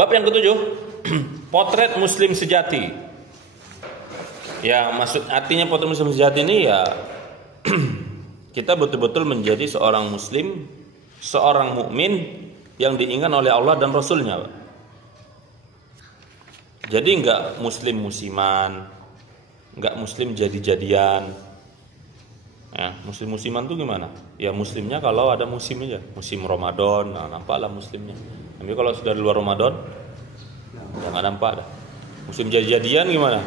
Bab yang ketujuh, potret muslim sejati. Ya, maksud artinya potret muslim sejati ini ya kita betul-betul menjadi seorang muslim, seorang mukmin yang diinginkan oleh Allah dan Rasulnya. Jadi enggak muslim musiman, enggak muslim jadi-jadian. Ya, muslim musiman tuh gimana? Ya muslimnya kalau ada musim aja, musim Ramadan, nah nampaklah muslimnya. Tapi kalau sudah di luar Ramadan, jangan nampak dah. Musim jadi-jadian gimana?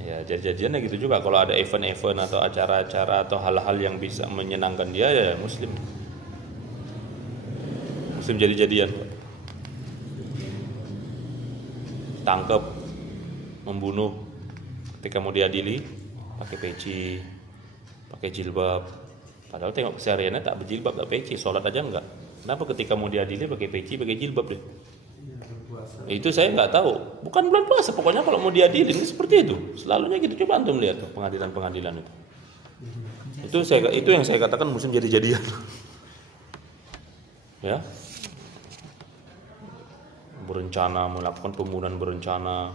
Ya jadi-jadiannya gitu juga. Kalau ada event-event atau acara-acara atau hal-hal yang bisa menyenangkan dia, ya muslim. Muslim jadi-jadian. Tangkap, membunuh, ketika mau diadili pakai peci, pakai jilbab. Padahal tengok kesehariannya tak berjilbab, tak peci, sholat aja enggak. Kenapa ketika mau diadili pakai peci, pakai jilbab deh? Itu saya nggak tahu. Bukan bulan puasa, pokoknya kalau mau diadili seperti itu. Selalunya gitu. Coba antum lihat tuh pengadilan-pengadilan itu. Itu yang saya katakan muslim jadi-jadian. Ya. Berencana melakukan pembunuhan berencana.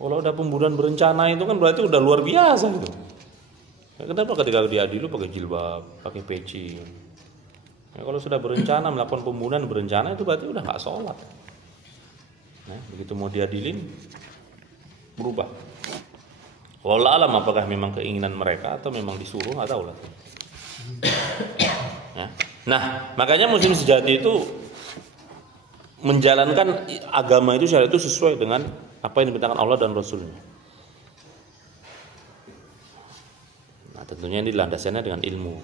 Kalau udah pembunuhan berencana itu kan berarti udah luar biasa gitu. Ya, kenapa ketika diadili pakai jilbab, pakai peci? Ya, kalau sudah berencana melakukan pembunuhan berencana itu berarti udah nggak sholat. Nah, begitu mau diadilin berubah. Wallahu alam apakah memang keinginan mereka atau memang disuruh, nggak tahu lah. Nah, makanya muslim sejati itu menjalankan agama itu syariat itu sesuai dengan apa yang diperintahkan Allah dan Rasulnya. Nah, tentunya ini landasannya dengan ilmu.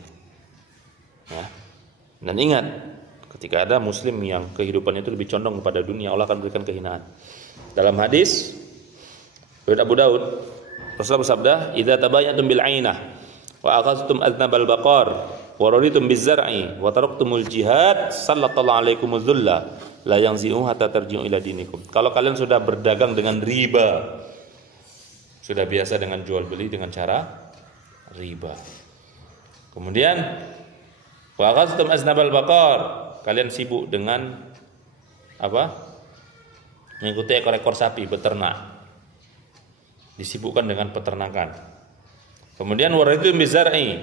Ya. Dan ingat, ketika ada muslim yang kehidupannya itu lebih condong kepada dunia, Allah akan berikan kehinaan. Dalam hadis riwayat Abu Daud, Rasulullah bersabda, "Idza tabayatum bil 'ainah wa akhadhtum adnabal baqar wa raditum biz-zar'i wa taraktumul jihad, sallallahu alaikumuz zulla la yanzi'u hatta tarji'u ila dinikum." Kalau kalian sudah berdagang dengan riba, sudah biasa dengan jual beli dengan cara riba. Kemudian wa akhadhtum aznabal baqar, kalian sibuk dengan apa? Mengikuti ekor-ekor sapi, beternak. Disibukkan dengan peternakan. Kemudian waraditum bizar'i,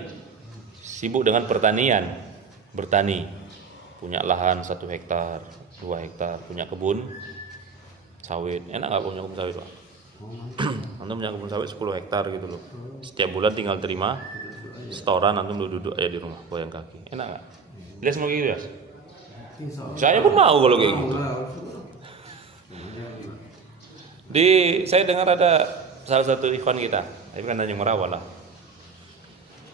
sibuk dengan pertanian, bertani. Punya lahan 1 hektar, 2 hektar, punya kebun sawit. Enak enggak punya kebun sawit, Pak? Antum punya kebun sawit 10 hektar gitu loh. Setiap bulan tinggal terima setoran, antum duduk aja di rumah goyang kaki. Enak enggak? Lihat semua gitu ya? Saya pun mau kalau kayak gitu. Saya dengar ada salah satu ikhwan kita, tapi kan Tanjung Merawat lah.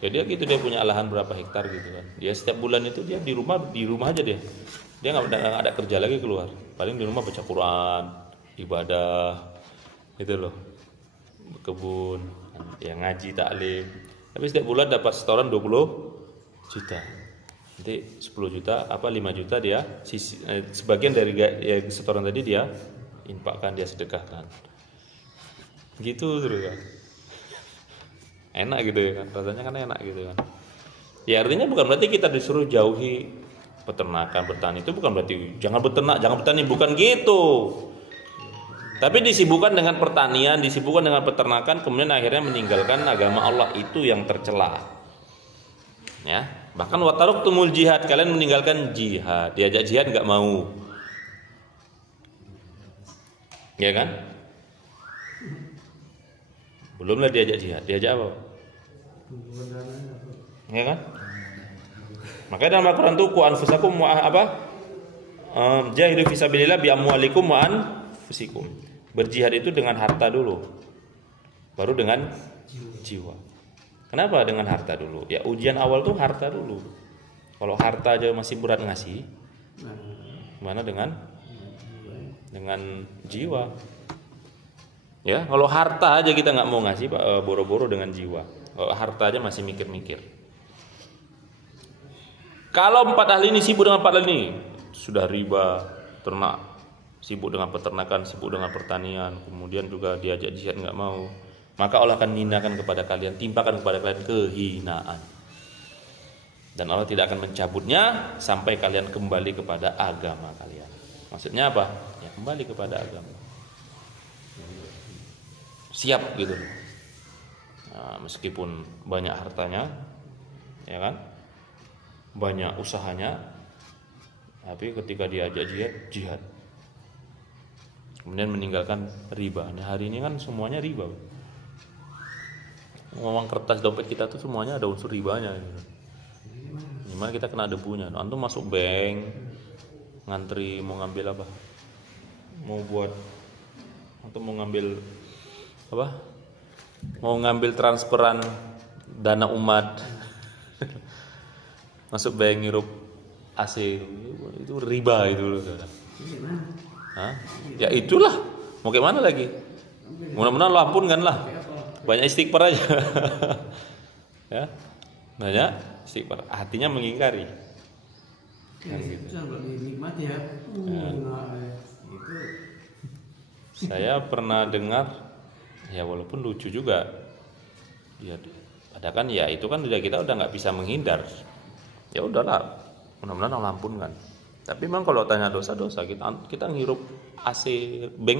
Ya dia gitu, dia punya lahan berapa hektar gitu kan. Dia setiap bulan itu dia di rumah aja dia. Dia nggak ada kerja lagi keluar. Paling di rumah baca Quran, ibadah, gitu loh. Berkebun, ya ngaji taklim. Tapi setiap bulan dapat setoran 20 juta. Nanti 10 juta, 5 juta dia sebagian dari ya, setoran tadi dia infakkan, dia sedekahkan. Gitu terus kan. Enak gitu ya kan, rasanya kan enak gitu kan. Ya artinya bukan berarti kita disuruh jauhi peternakan, bertani, itu bukan berarti jangan beternak, jangan bertani, bukan gitu. Tapi disibukkan dengan pertanian, disibukkan dengan peternakan, kemudian akhirnya meninggalkan agama Allah, itu yang tercela. Ya, bahkan wataruktumul jihad, kalian meninggalkan jihad, diajak jihad enggak mau. Ya kan? Belumlah diajak jihad, diajak apa? Ya kan? Makanya dalam Al-Qur'an tuh ku anfusakum wa jahidu fisabilillah bi amwalikum wa anfusikum. Berjihad itu dengan harta dulu, baru dengan jiwa. Kenapa dengan harta dulu? Ya ujian awal tuh harta dulu. Kalau harta aja masih berat ngasih, gimana dengan jiwa? Ya, kalau harta aja kita nggak mau ngasih, boro-boro dengan jiwa. Kalau harta aja masih mikir-mikir. Kalau 4 hal ini sibuk dengan 4 hal ini, sudah riba, ternak, sibuk dengan peternakan, sibuk dengan pertanian, kemudian juga diajak jihad nggak mau, maka Allah akan hinakan kepada kalian, timpakan kepada kalian kehinaan. Dan Allah tidak akan mencabutnya sampai kalian kembali kepada agama kalian. Maksudnya apa? Ya kembali kepada agama. Siap gitu. Nah, meskipun banyak hartanya, ya kan, banyak usahanya, tapi ketika diajak jihad, kemudian meninggalkan riba. Nah, hari ini kan semuanya riba. Uang kertas dompet kita tuh semuanya ada unsur ribanya. Gitu. Gimana kita kena debunya? Antum masuk bank, ngantri mau ngambil apa? Mau buat atau mau ngambil apa? Mau ngambil transferan dana umat. Masuk bank ngirup AC itu riba itu loh. Hah? Ya itulah. Mau kayak mana lagi? Mudah-mudahan Allah ampunkan lah. Banyak istighfar aja. Ya. Banyak istighfar. Hatinya mengingkari. Ya, itu nikmati ya. Itu. Saya pernah dengar, ya walaupun lucu juga. Ya, ada kan ya itu kan kita udah nggak bisa menghindar. Ya udahlah. Mudah-mudahan Allah ampunkan. Tapi memang kalau tanya dosa-dosa kita ngirup AC bank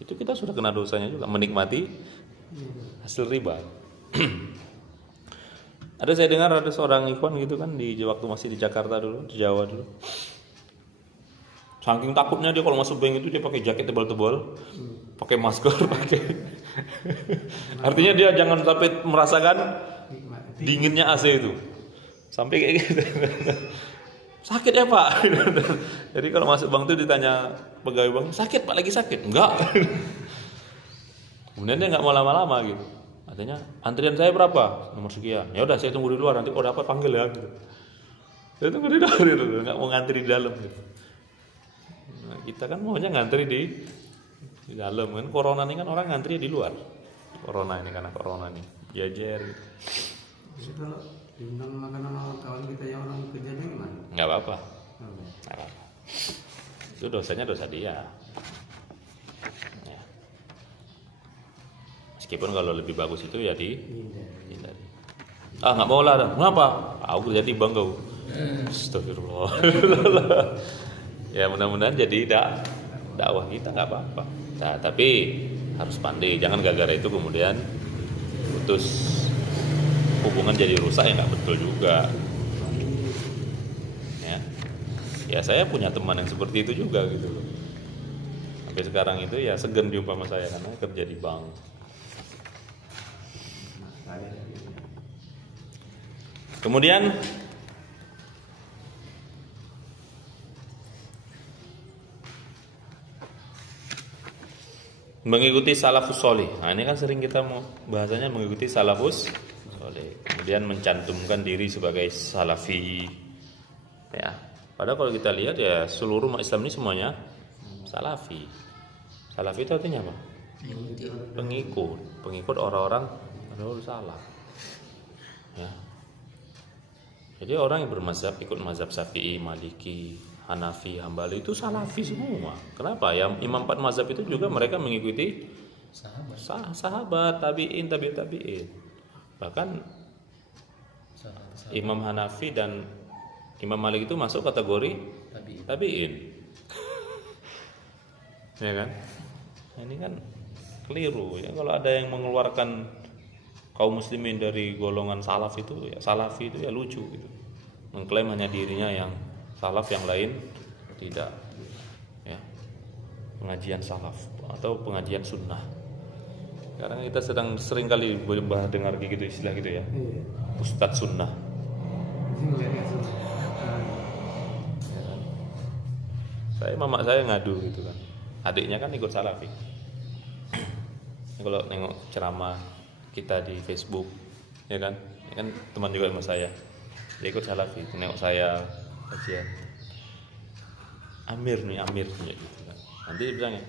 itu kita sudah kena dosanya juga, menikmati hasil riba. Ada saya dengar ada seorang ikhwan gitu kan di waktu masih di Jakarta dulu, di Jawa dulu. Saking takutnya dia kalau masuk bank itu dia pakai jaket tebal-tebal, pakai masker, pakai. Artinya dia jangan sampai merasakan dinginnya AC itu. Sampai kayak gitu. Sakit ya Pak? Jadi kalau masuk bank itu ditanya pegawai bank, sakit Pak, lagi sakit? Enggak. Kemudian dia nggak mau lama-lama gitu. Artinya antrian saya berapa? Nomor sekian. Ya udah saya tunggu di luar, nanti kalau dapat panggil ya. Gitu. Saya tunggu di luar gitu, nggak mau ngantri di dalam. Gitu. Nah, kita kan maunya ngantri di dalam kan. Corona ini kan orang ngantri di luar. Corona ini karena corona ini jajar gitu. Jadi kalau diundang makan sama kawan kita yang orang kerjanya gimana? Nggak apa-apa. Nggak apa-apa. Itu dosanya dosa dia. Ya. Meskipun kalau lebih bagus itu ya dihindari. Nggak mau lah. Kenapa? Aku kerja di bank kau. Astagfirullah. Ya mudah-mudahan jadi dakwah kita nggak apa-apa. Nah, tapi harus pandai. Jangan gara-gara itu kemudian putus hubungan jadi rusak, ya nggak betul juga. Ya saya punya teman yang seperti itu juga gitu loh. Sampai sekarang itu ya segan jumpa sama saya karena kerja di bank. Kemudian mengikuti salafus sholih. Nah ini kan sering kita mau bahasanya mengikuti salafus sholih. Kemudian mencantumkan diri sebagai salafi. Ya. Padahal kalau kita lihat ya seluruh umat Islam ini semuanya salafi. Salafi itu artinya apa? Pengikut orang-orang dahulu salaf. Ya. Jadi orang yang bermazhab ikut mazhab Syafi'i, Maliki, Hanafi, Hambali itu salafi semua. Kenapa? Ya imam 4 mazhab itu juga mereka mengikuti sahabat, tabi'in. Bahkan Imam Hanafi dan Imam Malik itu masuk kategori tabi'in. Ya kan? Nah, ini kan keliru ya kalau ada yang mengeluarkan kaum muslimin dari golongan salaf itu ya salafi itu ya lucu gitu. Mengklaim hanya dirinya yang salaf, yang lain tidak. Ya. Pengajian salaf atau pengajian sunnah. Sekarang kita sering kali dengar gitu istilah gitu ya. Ustadz sunnah. Mama saya ngadu gitu kan. Adiknya kan ikut salafi. Kalau nengok ceramah kita di Facebook, ya kan, ini kan teman juga sama saya, dia ikut salafi, nengok saya kajian, Amir gitu kan. Nanti dia bilang ya,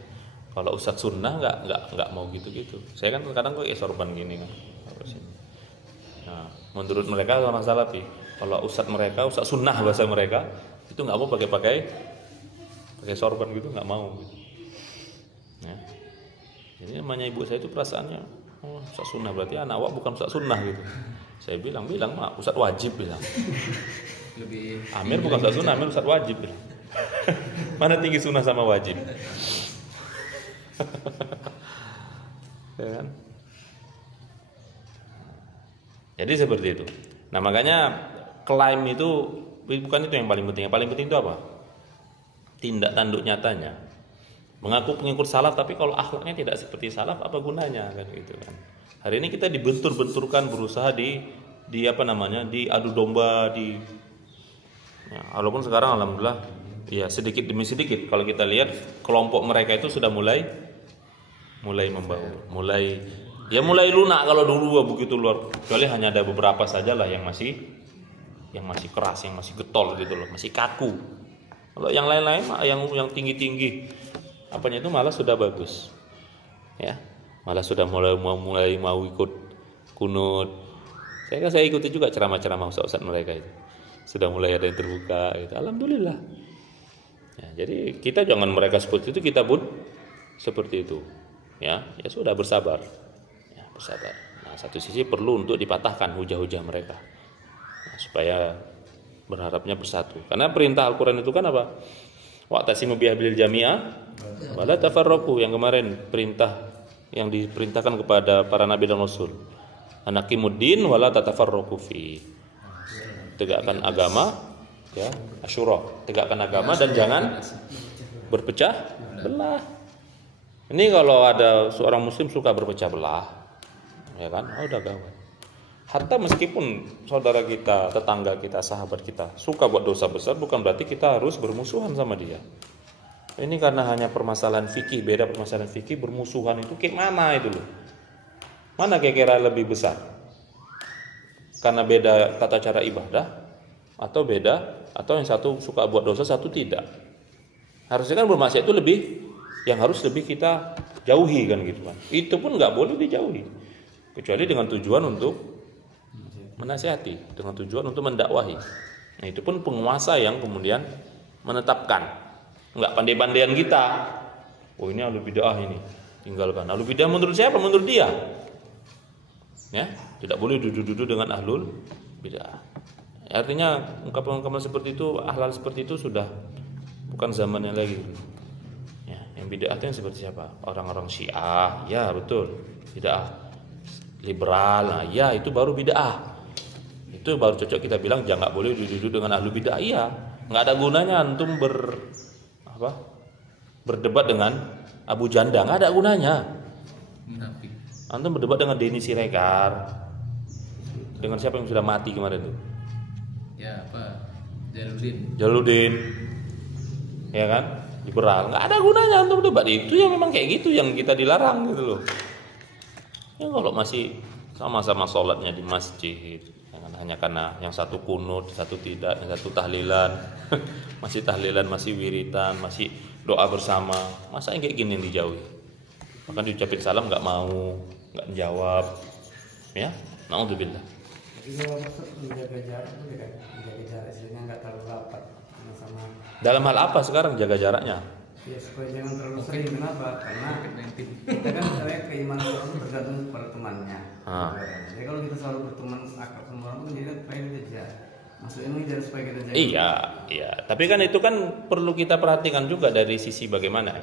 kalau Ustadz sunnah nggak mau gitu. Saya kan kadang kok sorban gini kan. Nah, menurut mereka orang salafi, kalau Ustadz sunnah bahasa mereka itu nggak mau pakai sorban gitu, nggak mau. Gitu. Ya. Jadi namanya ibu saya itu perasaannya, Ustadz sunnah berarti anak awak bukan Ustadz sunnah gitu. Saya bilang mak Ustaz wajib bilang. Lebih Amir bukan Ustaz sunnah, Amir Ustaz wajib bilang. Mana tinggi sunnah sama wajib? Ya kan? Jadi seperti itu. Nah makanya klaim itu bukan itu yang paling penting. Yang paling penting itu apa? Tindak tanduk nyatanya. Mengaku pengikut salaf tapi kalau akhlaknya tidak seperti salaf, apa gunanya kan gitu kan. Hari ini kita dibentur-benturkan, berusaha di apa namanya, diadu domba, ya, walaupun sekarang alhamdulillah ya sedikit demi sedikit kalau kita lihat kelompok mereka itu sudah mulai membangun, mulai lunak. Kalau dulu begitu luar, kecuali hanya ada beberapa saja lah yang masih keras, yang masih getol gitu loh, masih kaku. Kalau yang lain-lain yang tinggi-tinggi apanya itu malah sudah bagus. Ya. Malah sudah mulai mau ikut kunut. Saya ikuti juga ceramah-ceramah ustaz mereka itu. Sudah mulai ada yang terbuka gitu. Alhamdulillah. Ya, jadi kita jangan mereka seperti itu, kita pun seperti itu. Ya sudah bersabar. Ya, bersabar. Nah, satu sisi perlu untuk dipatahkan hujah-hujah mereka. Nah, supaya berharapnya bersatu. Karena perintah Al-Qur'an itu kan apa? Wa'tasimu bihablil jami'ah wala tafarraqu, yang kemarin perintah yang diperintahkan kepada para nabi dan rasul. Anaqimuddin wala tatafarraqu fi. Tegakkan agama, ya, Asyura, tegakkan agama dan jangan berpecah belah. Ini kalau ada seorang muslim suka berpecah belah, ya kan? Udah gawat. Hatta meskipun saudara kita, tetangga kita, sahabat kita suka buat dosa besar, bukan berarti kita harus bermusuhan sama dia. Ini karena hanya permasalahan fikih, beda permasalahan fikih, bermusuhan itu kayak mana itu loh. Mana kira-kira lebih besar? Karena beda tata cara ibadah, atau yang satu suka buat dosa, satu tidak. Harusnya kan bermaksiat itu yang harus lebih kita jauhi kan gitu kan. Itu pun nggak boleh dijauhi, kecuali dengan tujuan untuk menasihati, dengan tujuan untuk mendakwahi. Nah itu pun penguasa yang kemudian menetapkan. Enggak pandai-pandaian kita. Oh ini ahlul bid'ah ini, tinggalkan. Ahlul bid'ah menurut siapa? Menurut dia. Ya, tidak boleh duduk-duduk dengan ahlul bid'ah. Artinya ungkapan-ungkapan seperti itu, hal-hal seperti itu sudah bukan zamannya lagi. Ya, yang bid'ah itu yang seperti siapa? Orang-orang Syiah, ya betul, bid'ah. Liberal, nah, ya itu baru bid'ah. Itu baru cocok kita bilang jangan boleh duduk-duduk dengan ahlul bid'ah. Iya, enggak ada gunanya antum berdebat dengan Abu Janda, nggak ada gunanya. Antum berdebat dengan Denny Siregar, dengan siapa yang sudah mati kemarin itu? Ya apa? Jaludin, ya kan? Liberal, nggak ada gunanya antum berdebat. Itu yang memang kayak gitu yang kita dilarang gitu loh. Ya kalau masih sama-sama sholatnya di masjid, jangan hanya karena yang satu kunut, satu tidak, yang satu tahlilan, masih tahlilan, masih wiritan, masih doa bersama, masa yang kayak gini yang dijauhi? Bahkan diucapin salam nggak mau, nggak menjawab, ya, naudzubillah. Jadi kalau menjaga jarak itu kan, menjaga jarak istilahnya nggak terlalu rapat sama. Dalam hal apa sekarang jaga jaraknya? Ya supaya jangan terlalu sering. Kenapa? Karena kita kan misalnya keimanan orang itu bergantung pada temannya. Jadi kalau kita selalu berteman akrab sama orang itu jadi pengen aja. Maksudnya mengejar supaya kita jaga. Iya. Tapi kan itu kan perlu kita perhatikan juga dari sisi bagaimana.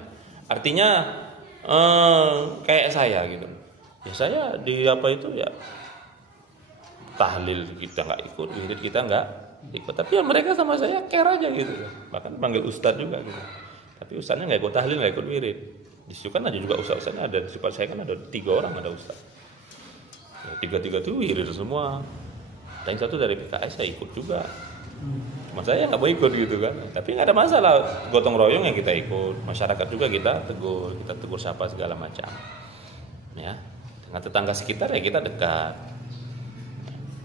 Artinya kayak saya gitu. Ya saya di apa itu ya tahlil kita nggak ikut, wirid kita nggak ikut. Tapi ya mereka sama saya care aja gitu. Bahkan panggil ustadz juga gitu. Tapi ustadznya nggak ikut tahlil, nggak ikut wirid. Di situ kan ada juga ustadz-ustadznya, ada di tempat saya kan ada 3 orang ada ustadz. Ya, 3 tuh wirid semua. Dan satu dari PKS saya ikut juga. Cuma saya nggak mau ikut gitu kan. Tapi nggak ada masalah, gotong royong yang kita ikut. Masyarakat juga kita tegur sapa segala macam. Ya, dengan tetangga sekitar ya kita dekat.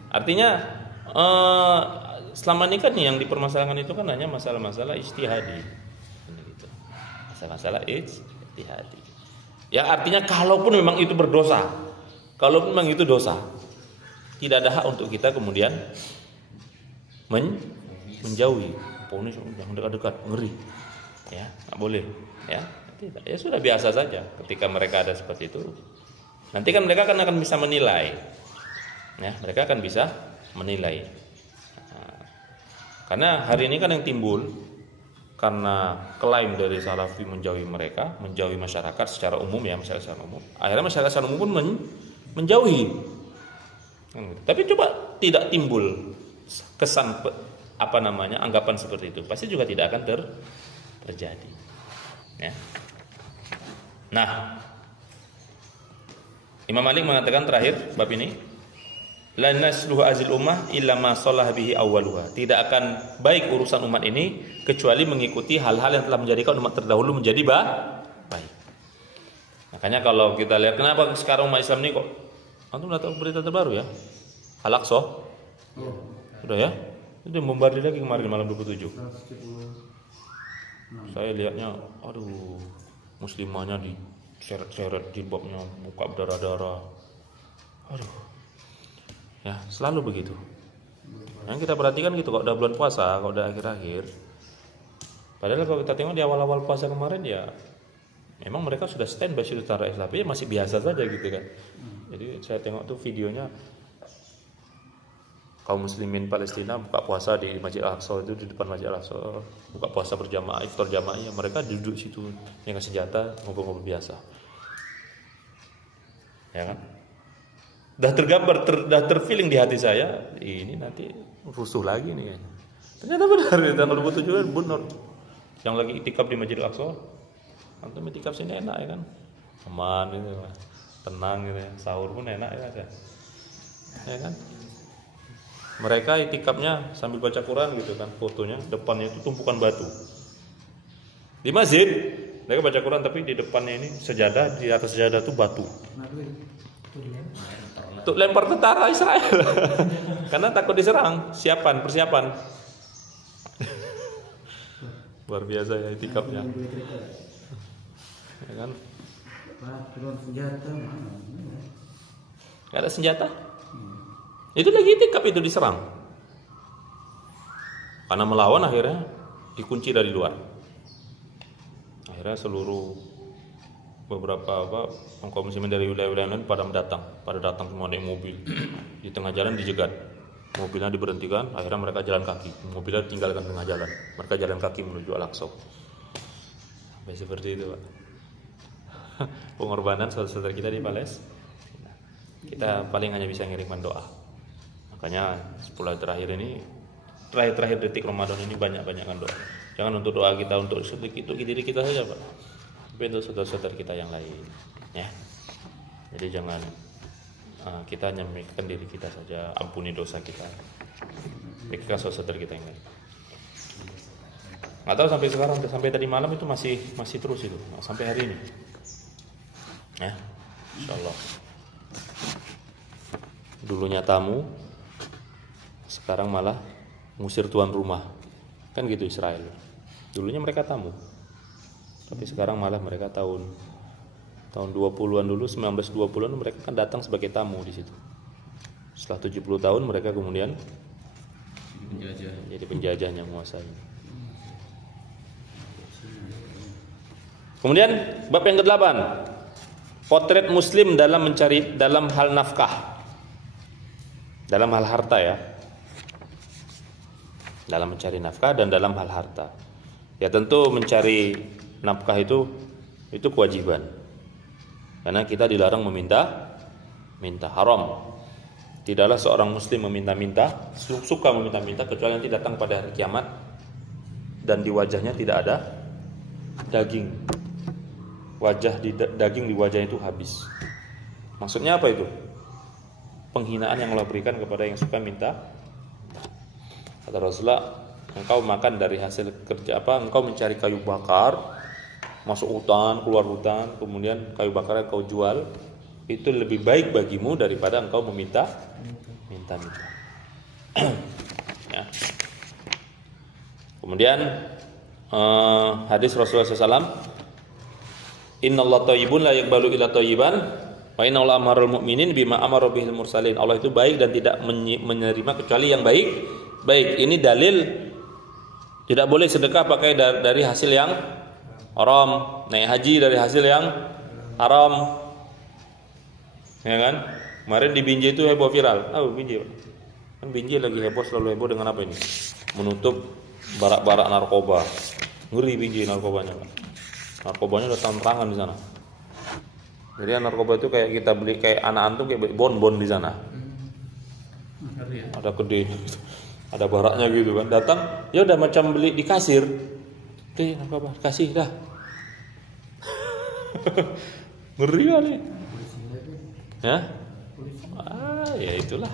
Artinya selama ini kan yang dipermasalahkan itu kan hanya masalah-masalah ijtihadi. Masalah ijtihadi. Ya artinya kalaupun memang itu berdosa, kalaupun memang itu dosa, tidak ada hak untuk kita kemudian menjauhi. Ponis jangan dekat-dekat, ngeri. Ya, nggak boleh. Ya, tidak. Ya sudah biasa saja. Ketika mereka ada seperti itu, nanti kan mereka akan bisa menilai. Ya, mereka akan bisa menilai. Nah, karena hari ini kan yang timbul karena klaim dari Salafi menjauhi mereka, menjauhi masyarakat secara umum ya, masyarakat secara umum. Akhirnya masyarakat secara umum pun menjauhi. Tapi coba tidak timbul kesan anggapan seperti itu, pasti juga tidak akan terjadi. Ya. Nah, Imam Malik mengatakan terakhir bab ini, la nasluhu azil ummah illa ma shalah bihi awwaluha. Tidak akan baik urusan umat ini kecuali mengikuti hal-hal yang telah menjadikan umat terdahulu menjadi baik. Makanya kalau kita lihat kenapa sekarang umat Islam ini kok antum udah tahu berita terbaru ya? Al-Aqsa. Udah ya? Itu bombardir lagi kemarin malam 27. Saya lihatnya aduh, muslimahnya diseret-seret jilbabnya, buka berdarah-darah. Aduh. Ya, selalu begitu. Yang kita perhatikan gitu, kalau udah bulan puasa, kalau udah akhir-akhir. Padahal kalau kita tengok di awal-awal puasa kemarin ya, memang mereka sudah standby secara Islam, tapi masih biasa saja gitu kan. Jadi saya tengok tuh videonya kaum muslimin Palestina buka puasa di Masjid Al-Aqsa, itu di depan Masjid Al-Aqsa, buka puasa berjamaah, iftar jamaah, ya mereka duduk situ dengan senjata ngobrol-ngobrol biasa. Ya kan? Dah tergambar, dah terfeeling di hati saya, ini nanti rusuh lagi nih. Ternyata benar, tanggal 27 benar. Yang lagi itikaf di Masjid Al-Aqsa, antum itikaf sini enak ya kan, aman gitu, tenang gitu ya, sahur pun enak ya kan. Mereka itikafnya sambil baca Quran gitu kan, fotonya depannya itu tumpukan batu. Di masjid mereka baca Quran tapi di depannya ini sejadah, di atas sejadah itu batu. Untuk lempar tentara Israel. Karena takut diserang, persiapan. Luar biasa ya itikafnya. Ya kan? Gak ada senjata? Itu lagi itikaf itu diserang. Karena melawan akhirnya dikunci dari luar. Akhirnya seluruh beberapa kaum muslimin dari wilayah-wilayah lain pada datang semua naik mobil. Di tengah jalan dijegat. Mobilnya diberhentikan, akhirnya mereka jalan kaki. Mobilnya tinggalkan tengah jalan. Mereka jalan kaki menuju Al-Aqsa. Sampai seperti itu, Pak. Pengorbanan saudara-saudara kita di Palestina. Kita paling hanya bisa ngirimkan doa. Makanya 10 hari terakhir ini, terakhir detik Ramadan ini banyak-banyakkan doa. Jangan untuk doa kita untuk sedikit diri kita saja, Pak. Tapi untuk saudara-saudara kita yang lain, ya. Jadi jangan kita hanya memikirkan diri kita saja, ampuni dosa kita. Pikirkan saudara kita yang lain. Nggak tahu sampai sekarang, sampai tadi malam itu masih terus itu, sampai hari ini. Ya, insyaallah. Dulunya tamu, sekarang malah ngusir tuan rumah. Kan gitu Israel. Dulunya mereka tamu. Tapi sekarang malah mereka tahun 20-an dulu, 1920-an mereka kan datang sebagai tamu di situ. Setelah 70 tahun mereka kemudian jadi penjajahnya, menguasai. Kemudian bab yang ke-8, potret muslim dalam hal nafkah. Dalam hal harta ya. Dalam mencari nafkah dan dalam hal harta. Ya tentu mencari nafkah itu kewajiban. Karena kita dilarang minta haram. Tidaklah seorang muslim meminta-minta, suka meminta-minta kecuali nanti datang pada hari kiamat dan di wajahnya tidak ada daging. Daging di wajahnya itu habis. Maksudnya apa itu? Penghinaan yang Allah berikan kepada yang suka minta. Kata Rasulullah, engkau makan dari hasil kerja engkau mencari kayu bakar, masuk hutan, keluar hutan, kemudian kayu bakar engkau jual, itu lebih baik bagimu daripada engkau minta. Ya. Kemudian hadis Rasulullah SAW, Innallaha thayyibun la yaqbalu illa thayyiban wa innallaha amarul mu'minin bima amara bihil mursalin. Allah itu baik dan tidak menerima kecuali yang baik. Ini dalil tidak boleh sedekah pakai dari hasil yang haram, naik haji dari hasil yang haram, ya kan? Kemarin di Binjai itu heboh viral. Binjai. Kan Binjai lagi heboh, selalu heboh dengan apa ini? Menutup barak-barak narkoba. Ngeri Binjai narkobanya, Pak. Narkobanya udah terang-terangan di sana. Jadi narkoba itu kayak kita beli, kayak anak antum kayak beli bon-bon di sana. Ada gede, ada baraknya gitu kan. Datang, ya udah macam beli di kasir. Oke, narkoba, kasih dah. Ngeri kali. Ya? Ya itulah.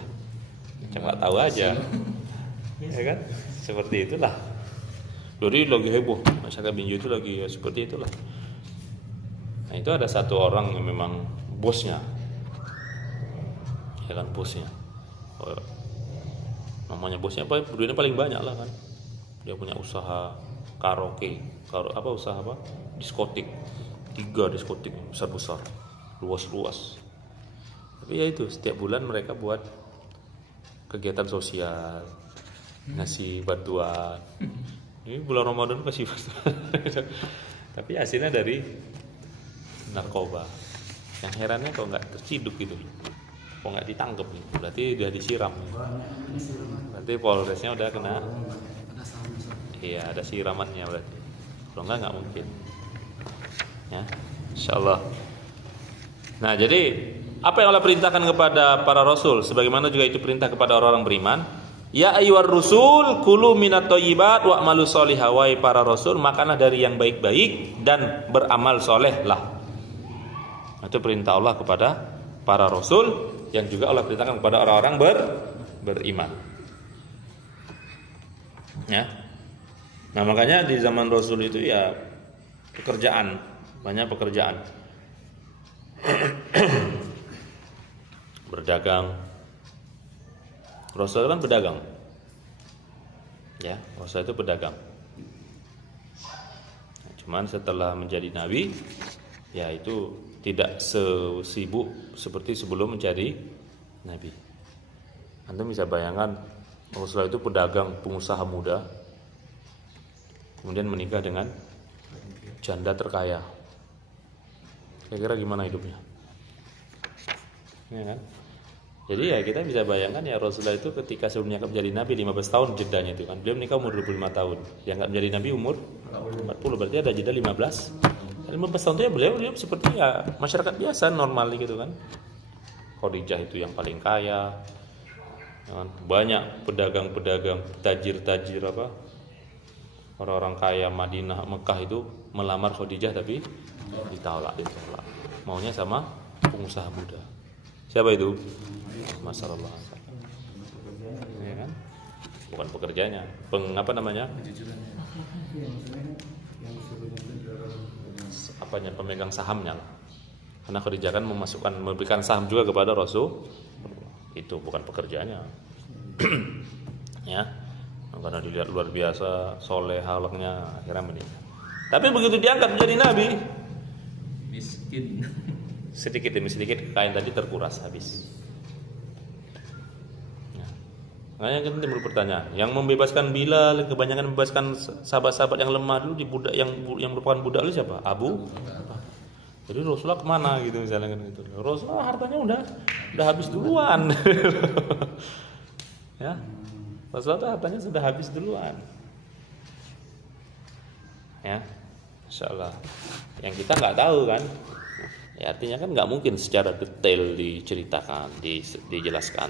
Macam nggak tahu aja. Ya kan? Seperti itulah. Jadi lagi heboh. Masyarakat Binjai itu lagi ya, seperti itulah. Nah, itu ada satu orang yang memang bosnya. Ya kan, bosnya. Namanya bosnya apa? Duitnya paling banyak lah kan. Dia punya usaha karaoke, usaha apa? Diskotik. 3 diskotik besar-besar, luas-luas. Tapi ya itu, setiap bulan mereka buat kegiatan sosial, ngasih bantuan. Ini bulan Ramadan kasih bantuan. Tapi hasilnya dari narkoba. Yang herannya kok nggak terciduk gitu, kok nggak ditangkap gitu. Berarti udah disiram. Berarti Polresnya udah kena. Iya, ada siramannya berarti. Kalau nggak mungkin. Ya, insyaallah. Nah, jadi apa yang Allah perintahkan kepada para rasul, sebagaimana juga itu perintah kepada orang-orang beriman. Ya ayyuhar rusul kulu minat thayyibat wa'malu sholihan, wahai para rasul, makanlah dari yang baik-baik dan beramal solehlah. Itu perintah Allah kepada para rasul, yang juga Allah perintahkan kepada orang-orang beriman. Ya. Nah, makanya di zaman Rasul itu ya pekerjaan, banyak pekerjaan. Berdagang. Rasul kan pedagang. Ya, Rasul itu pedagang. Nah, cuman setelah menjadi nabi, ya itu tidak sesibuk seperti sebelum menjadi nabi. Anda bisa bayangkan Rasul itu pedagang, pengusaha muda, kemudian menikah dengan janda terkaya. Kira-kira gimana hidupnya? Ya kan? Jadi ya kita bisa bayangkan ya, Rasulullah itu ketika sebelumnya menjadi nabi 15 tahun jedanya itu kan. Beliau menikah umur 25 tahun. Yang enggak menjadi nabi umur 40, berarti ada jeda 15. 15 tahun itu ya beliau seperti ya masyarakat biasa normal gitu kan. Khadijah itu yang paling kaya. Ya kan? Banyak pedagang-pedagang, tajir-tajir apa? Orang-orang kaya Madinah, Mekah itu melamar Khadijah tapi ditolak. Maunya sama pengusaha muda. Siapa itu? Masyaallah. Ya kan? Bukan pekerjaannya, apa namanya? Apanya, pemegang sahamnya lah. Karena Khadijah kan memberikan saham juga kepada Rasul. Itu bukan pekerjaannya. Ya. Karena dilihat luar biasa, soleh halaknya, akhirnya menikah. Tapi begitu diangkat menjadi nabi, miskin. Sedikit demi sedikit kekayaan tadi terkuras habis. Nah, makanya kan timbul pertanyaan, yang membebaskan Bilal, kebanyakan membebaskan sahabat-sahabat yang lemah dulu, di budak yang merupakan budak dulu siapa? Abu. Jadi Rasulullah kemana gitu misalnya kan gitu. Rasulullah hartanya udah habis duluan. Ya. Rasulullah hartanya sudah habis duluan. Ya. Insyaallah. Yang kita nggak tahu kan. Ya, artinya kan nggak mungkin secara detail diceritakan, dijelaskan.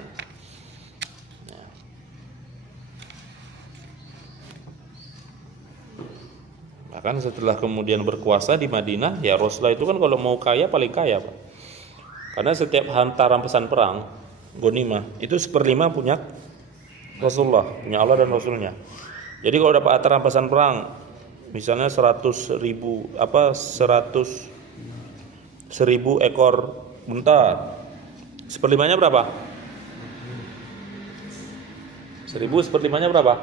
Ya. Bahkan setelah kemudian berkuasa di Madinah, ya Rasulullah itu kan kalau mau kaya paling kaya, Pak. Karena setiap hantaran pesan perang, ghanimah, itu 1/5 punya Rasulullah, punya Allah dan Rasulnya. Jadi kalau dapat hantaran pesan perang, misalnya 100.000 ekor unta, 1/5-nya berapa? 1/5-nya berapa?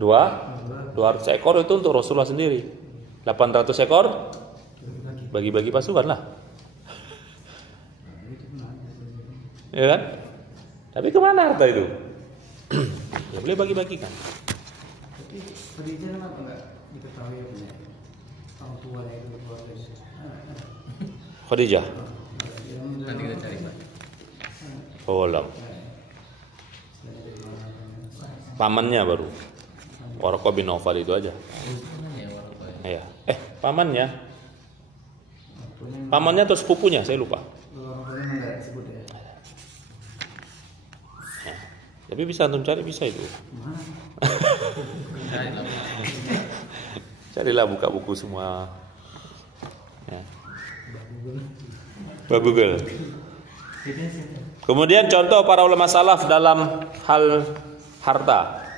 200 ekor itu untuk Rasulullah sendiri. 800 ekor bagi-bagi pasukan lah. Ya kan? Tapi kemana harta itu? Ya boleh bagi-bagikan. Tapi Khadijah kenapa enggak diketahui punya orang tua itu keluarga? Khadijah. Nanti kita cari Pak. Alam. Pamannya baru. Waraqah bin Nawfal itu aja. Ya Waraqah. Iya. Pamannya. Pamannya atau sepupunya, saya lupa. Orang-orang memang nggak disebut ya. Ya. Tapi bisa antum cari, bisa itu. Cari lah. Carilah, buka buku semua. Ya. Google. Kemudian contoh para ulama salaf dalam hal harta.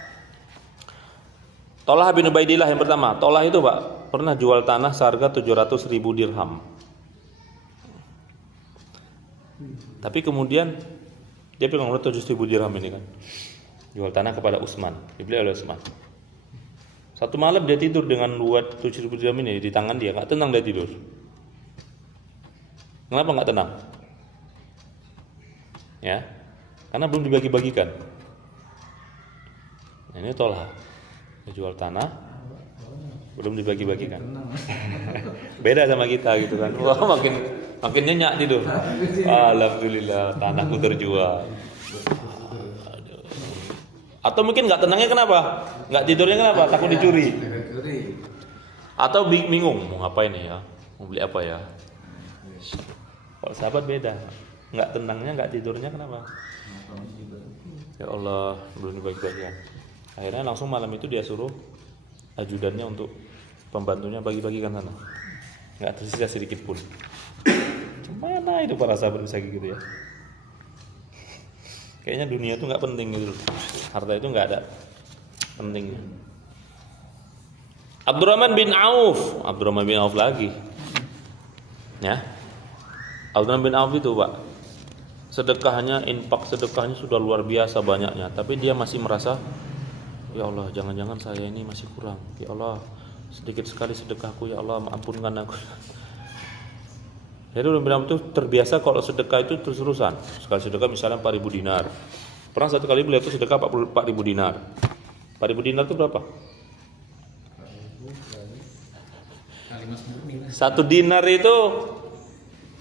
Tolah bin Ubaidillah yang pertama. Tolah itu Pak pernah jual tanah seharga 700.000 dirham. Tapi kemudian dia pegang 700.000 dirham ini kan. Jual tanah kepada Utsman, dibeli oleh Utsman. Satu malam dia tidur dengan 700.000 dirham ini di tangan dia, enggak tenang dia tidur. Kenapa enggak tenang? Ya. Karena belum dibagi-bagikan. Nah, ini Tolah. Dia jual tanah belum dibagi-bagikan. Beda sama kita gitu kan. Wah, makin nyenyak tidur. Alhamdulillah tanahku terjual. Atau mungkin nggak tenangnya kenapa? Nggak tidurnya kenapa? Takut dicuri. Atau bingung mau ngapain ya? Mau beli apa ya? Kalau sahabat beda. Nggak tenangnya, nggak tidurnya kenapa? Ya Allah, belum dibagi-bagikan. Akhirnya langsung malam itu dia suruh ajudannya untuk pembantunya bagi-bagikan tanah. Nggak tersisa sedikit pun. Gimana itu para sahabat bisa gitu ya? Kayaknya dunia itu nggak penting gitu. Harta itu nggak ada pentingnya. Abdurrahman bin Auf lagi. Ya. Abdurrahman bin Auf itu Pak, sedekahnya sudah luar biasa banyaknya, tapi dia masih merasa, ya Allah, jangan-jangan saya ini masih kurang. Ya Allah, sedikit sekali sedekahku, ya Allah, ampunkan aku. Jadi Abdurrahman bin Auf itu terbiasa kalau sedekah itu terus-terusan. Sekali sedekah misalnya 4.000 dinar. Pernah satu kali beliau itu sedekah 4.000 dinar. 4.000 dinar itu berapa? Satu dinar itu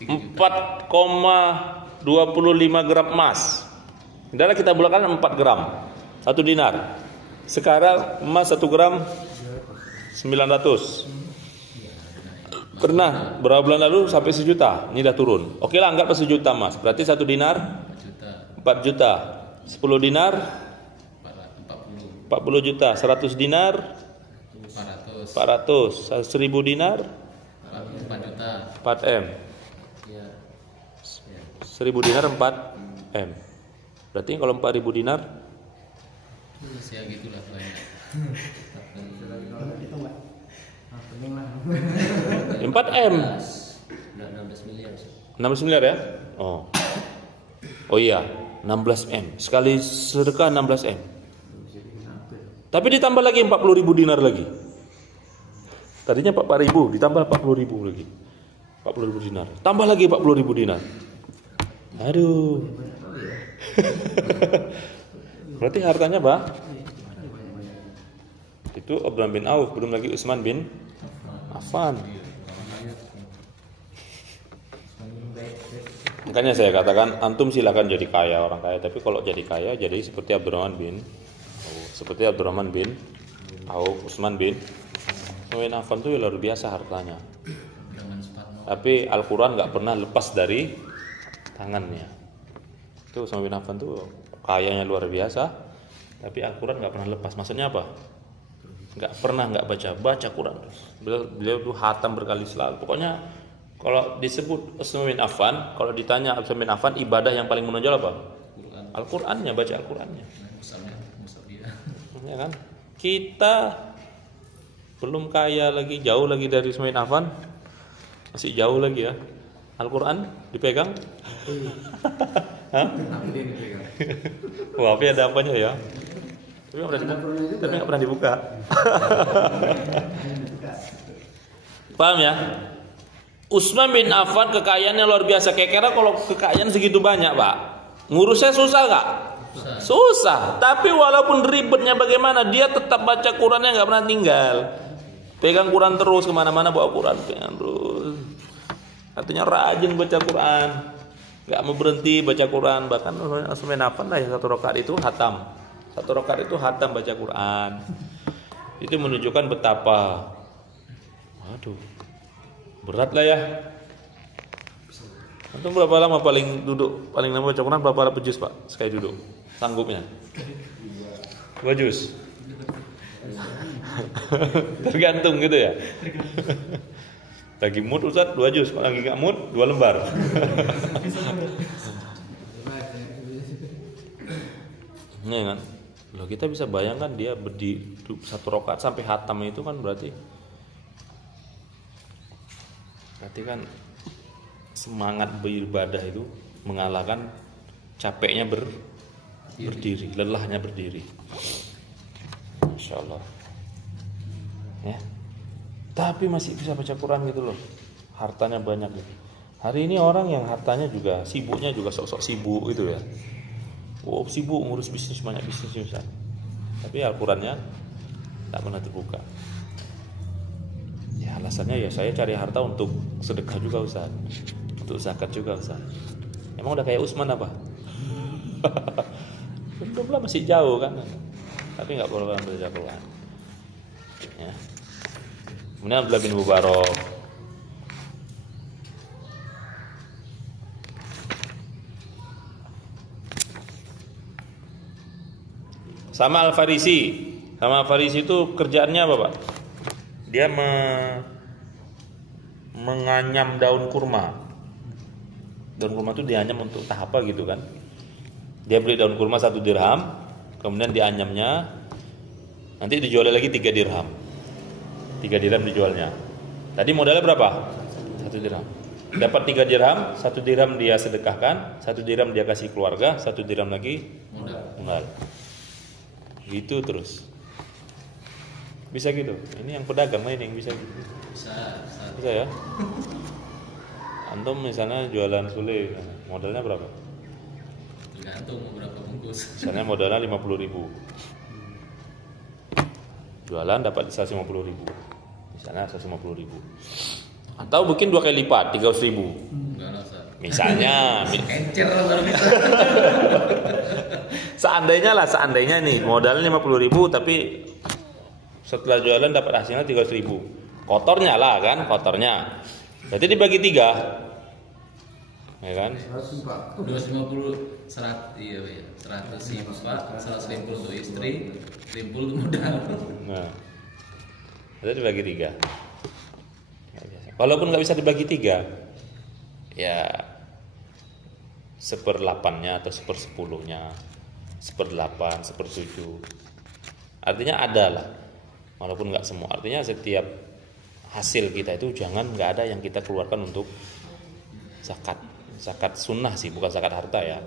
4,25 gram emas. Adalah kita bulatkan 4 gram. Satu dinar. Sekarang emas 1 gram 900. Pernah berapa bulan lalu sampai 1 juta. Ini dah turun. Oke lah, anggap 1 juta emas. Berarti 1 dinar 4 juta. 10 dinar 40 juta. 100 dinar 400. 1000 dinar 4 juta. 4 M. 1000 dinar 4 M. Berarti kalau 4.000 dinar Ya gitulah banyak. 4 M. 16 miliar. 16 miliar ya? Oh iya, 16 M. Sekali sedekah 16 M. Tapi ditambah lagi 40.000 dinar lagi. Tadinya 4.000 ditambah 40.000 lagi. 40.000 dinar. Tambah lagi 40.000 dinar. Aduh. Berarti hartanya bah? Itu Abdurrahman bin Auf, belum lagi Utsman bin Affan. Makanya saya katakan antum silakan jadi kaya, orang kaya, tapi kalau jadi kaya jadi seperti Abdurrahman bin Auf, Utsman bin Affan itu luar biasa hartanya. Tapi Al-Quran nggak pernah lepas dari tangannya. Itu Utsman bin Affan tuh kayanya luar biasa, tapi Al-Quran nggak pernah lepas. Maksudnya apa? Nggak pernah nggak baca Quran. Beliau tuh hatam berkali selalu. Pokoknya kalau disebut Utsman bin Affan, kalau ditanya Utsman bin Affan ibadah yang paling menonjol apa? Al-Qurannya, baca Al-Qurannya. Ya kan? Kita belum kaya lagi, jauh lagi dari Utsman bin Affan. Masih jauh lagi ya. Al-Quran dipegang? Hah? Wah, tapi ada apanya ya? Tapi nggak pernah dibuka. Paham ya? Utsman bin Affan kekayaannya luar biasa. Kira-kira kalau kekayaan segitu banyak, Pak, ngurusnya susah nggak? Susah. Tapi walaupun ribetnya bagaimana, dia tetap baca Qurannya nggak pernah tinggal. Pegang Quran terus, kemana-mana bawa Quran terus. Artinya rajin baca Quran. nggak mau berhenti baca Quran, bahkan sampai nafan lah ya, 1 rakaat itu hatam. 1 rakaat itu hatam baca Quran. Itu menunjukkan betapa, waduh, berat lah ya. Antum berapa lama paling lama baca Quran, berapa juz Pak sekali duduk? Sanggupnya? 2 juz. Tergantung gitu ya. Lagi mood Ustaz 2 juz, kalau lagi gak mood 2 lembar. Nih kan, loh kita bisa bayangkan dia berdiri 1 rakaat sampai hatam itu kan berarti kan semangat beribadah itu mengalahkan capeknya berdiri, lelahnya berdiri. Masya Allah. Ya. Tapi masih bisa baca Quran gitu loh. Hartanya banyak gitu. Hari ini orang yang hartanya juga sibuknya juga sok-sok sibuk gitu ya. Oh, sibuk ngurus bisnis, banyak bisnis Ustaz. Tapi Al-Qurannya tak pernah terbuka. Ya alasannya ya saya cari harta untuk sedekah juga Ustaz. Untuk zakat juga Ustaz. Emang udah kayak Utsman apa? Belum lah, masih jauh kan. Tapi nggak perlu baca Quran. Ya. Kemudian Abdullah bin Mubarak. Sama Al-Farisi. Sama Al-Farisi itu kerjaannya apa Pak? Dia menganyam daun kurma. Daun kurma itu dianyam untuk tahap apa gitu kan? Dia beli daun kurma 1 dirham, kemudian dianyamnya, nanti dijual lagi 3 dirham. 3 dirham dijualnya. Tadi modalnya berapa? 1 dirham. Dapat 3 dirham, 1 dirham dia sedekahkan, 1 dirham dia kasih keluarga, 1 dirham lagi modal. Gitu terus. Bisa gitu. Ini yang pedagang lain yang bisa gitu. Bisa ya. Antum misalnya jualan sule, modalnya berapa? Tergantung berapa bungkus. Misalnya modalnya 50.000. Jualan dapat 150.000. Misalnya 150.000. Atau mungkin 2 kali lipat, 300.000. Misalnya Kencer baru bisa. Seandainya nih modalnya 50.000 tapi setelah jualan dapat hasilnya 300.000. Kotornya lah kan, kotornya. Berarti dibagi 3. Ya kan? 250 100 iya 100 sifat, 150 untuk istri, 50 untuk modal. Nah. Berarti dibagi 3. Walaupun nggak bisa dibagi 3, ya 1/8-nya atau 1/10-nya, 1/8, 1/7. Artinya ada lah, walaupun nggak semua. Artinya setiap hasil kita itu jangan nggak ada yang kita keluarkan untuk zakat. Zakat sunnah sih, bukan zakat harta ya.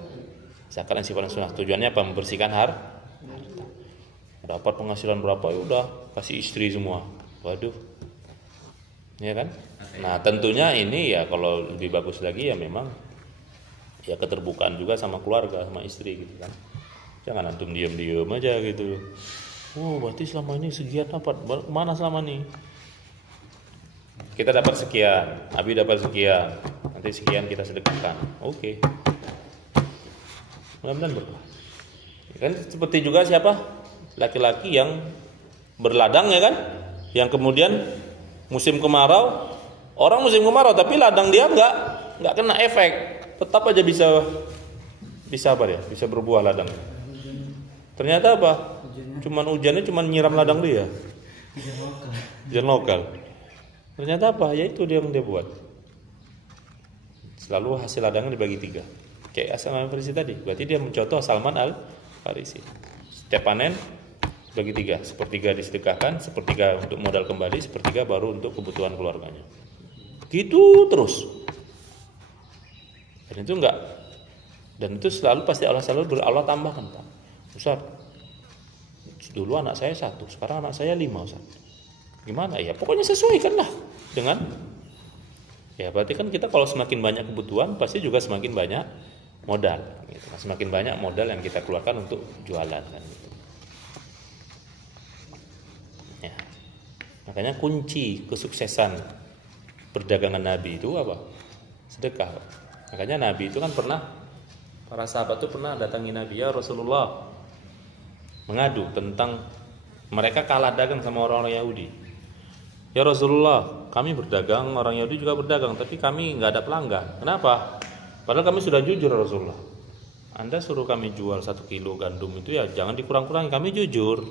Zakat yang sifatnya sunnah. Tujuannya apa? Membersihkan harta. Dapat penghasilan berapa ya udah kasih istri semua. Waduh. Ya kan? Nah, tentunya ini ya kalau lebih bagus lagi ya memang ya keterbukaan juga sama keluarga, sama istri gitu kan. Jangan antum diam-diam aja gitu. Oh, berarti selama ini sekian dapat. Mana selama ini? Kita dapat sekian, Abi dapat sekian. Nanti sekian kita sedekahkan. Oke. Mudah-mudahan berkah. Kan seperti juga siapa? Laki-laki yang berladang ya kan? Yang kemudian musim kemarau, orang musim kemarau tapi ladang dia enggak kena efek. Tetap aja bisa apa ya? Bisa berbuah ladang. Ternyata apa? Hujannya cuman nyiram ladang dia. Hujan lokal. Ternyata apa? Ya itu dia yang dia buat. Selalu hasil ladangnya dibagi 3. Kayak Salman Al-Farisi tadi. Berarti dia mencontoh Salman Al-Farisi. Setiap panen bagi 3, 1/3 disedekahkan, 1/3 untuk modal kembali, 1/3 baru untuk kebutuhan keluarganya. Gitu terus. Dan itu selalu pasti Allah tambahkan, Pak. Ustaz, dulu anak saya 1, sekarang anak saya 5, Ustaz. Gimana ya? Pokoknya sesuaikanlah dengan ya berarti kan kita kalau semakin banyak kebutuhan pasti juga semakin banyak modal gitu. Semakin banyak modal yang kita keluarkan untuk jualan kan gitu. Ya. Makanya kunci kesuksesan perdagangan Nabi itu apa? Sedekah. Makanya Nabi itu kan pernah, para sahabat itu pernah datangi Nabi, ya Rasulullah, mengadu tentang mereka kalah dagang sama orang-orang Yahudi. Ya Rasulullah, kami berdagang, orang Yahudi juga berdagang, tapi kami nggak ada pelanggan. Kenapa? Padahal kami sudah jujur ya Rasulullah. Anda suruh kami jual 1 kilo gandum itu ya jangan dikurang-kurangi, kami jujur.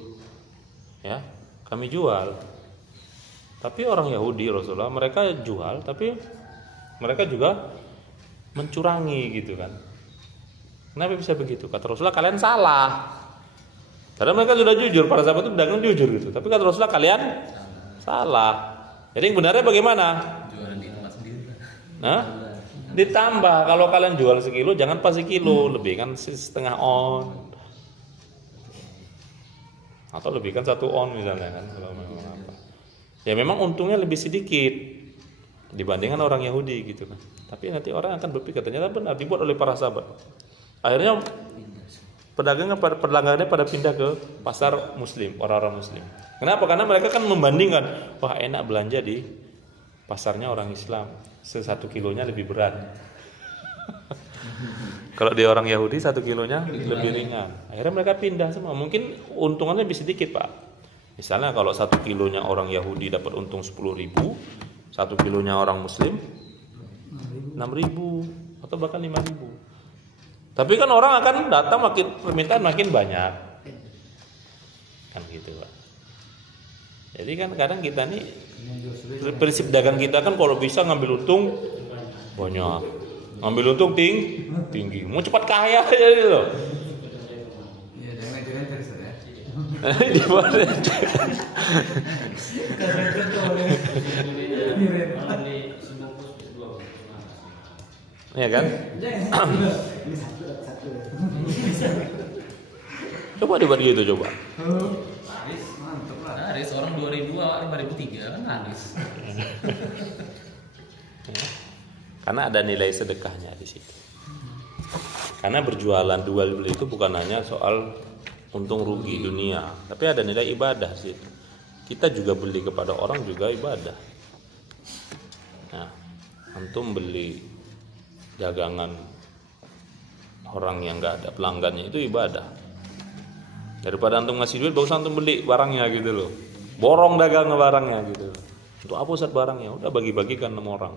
Ya, kami jual. Tapi orang Yahudi Rasulullah, mereka jual tapi mereka juga mencurangi gitu kan. Kenapa bisa begitu? Kata Rasulullah, kalian salah. Karena mereka sudah jujur, para sahabat itu berdagang jujur gitu. Tapi kata Rasulullah, kalian salah. Jadi yang benarnya bagaimana? Jualan di tempat sendiri. Nah, ditambah kalau kalian jual sekilo, jangan pas sekilo, lebih kan setengah on. Atau lebih kan 1 on misalnya kan, kalau memang apa. Ya memang untungnya lebih sedikit dibandingkan orang Yahudi gitu kan. Tapi nanti orang akan berpikir ternyata benar dibuat oleh para sahabat. Akhirnya perdagangannya pada pindah ke pasar Muslim, orang-orang Muslim. Kenapa? Karena mereka kan membandingkan, wah enak belanja di pasarnya orang Islam, 1 kilonya lebih berat. Kalau di orang Yahudi 1 kilonya lebih ringan. Akhirnya mereka pindah semua. Mungkin untungannya lebih sedikit Pak. Misalnya kalau 1 kilonya orang Yahudi dapat untung 10.000, 1 kilonya orang Muslim 6.000 atau bahkan 5.000. Tapi kan orang akan datang permintaan makin banyak. Kan gitu Pak. Jadi kan kadang kita nih prinsip dagang kita kan kalau bisa ngambil untung banyak, ngambil untung tinggi, mau cepat kaya aja gitu loh. Iya, jangan ngajarin terus ya. Di mana? Ya kan? Coba dibuat gitu coba. Laris orang 2000 5.003 kan laris. Karena ada nilai sedekahnya di situ. Karena berjualan jual beli itu bukan hanya soal untung rugi dunia, tapi ada nilai ibadah sih. Kita juga beli kepada orang juga ibadah. Nah, antum beli dagangan orang yang nggak ada pelanggannya itu ibadah. Daripada antum ngasih duit, bagus antum beli barangnya gitu loh. Borong dagang barangnya gitu. Untuk apa Ustaz barangnya? Udah bagi-bagikan sama orang.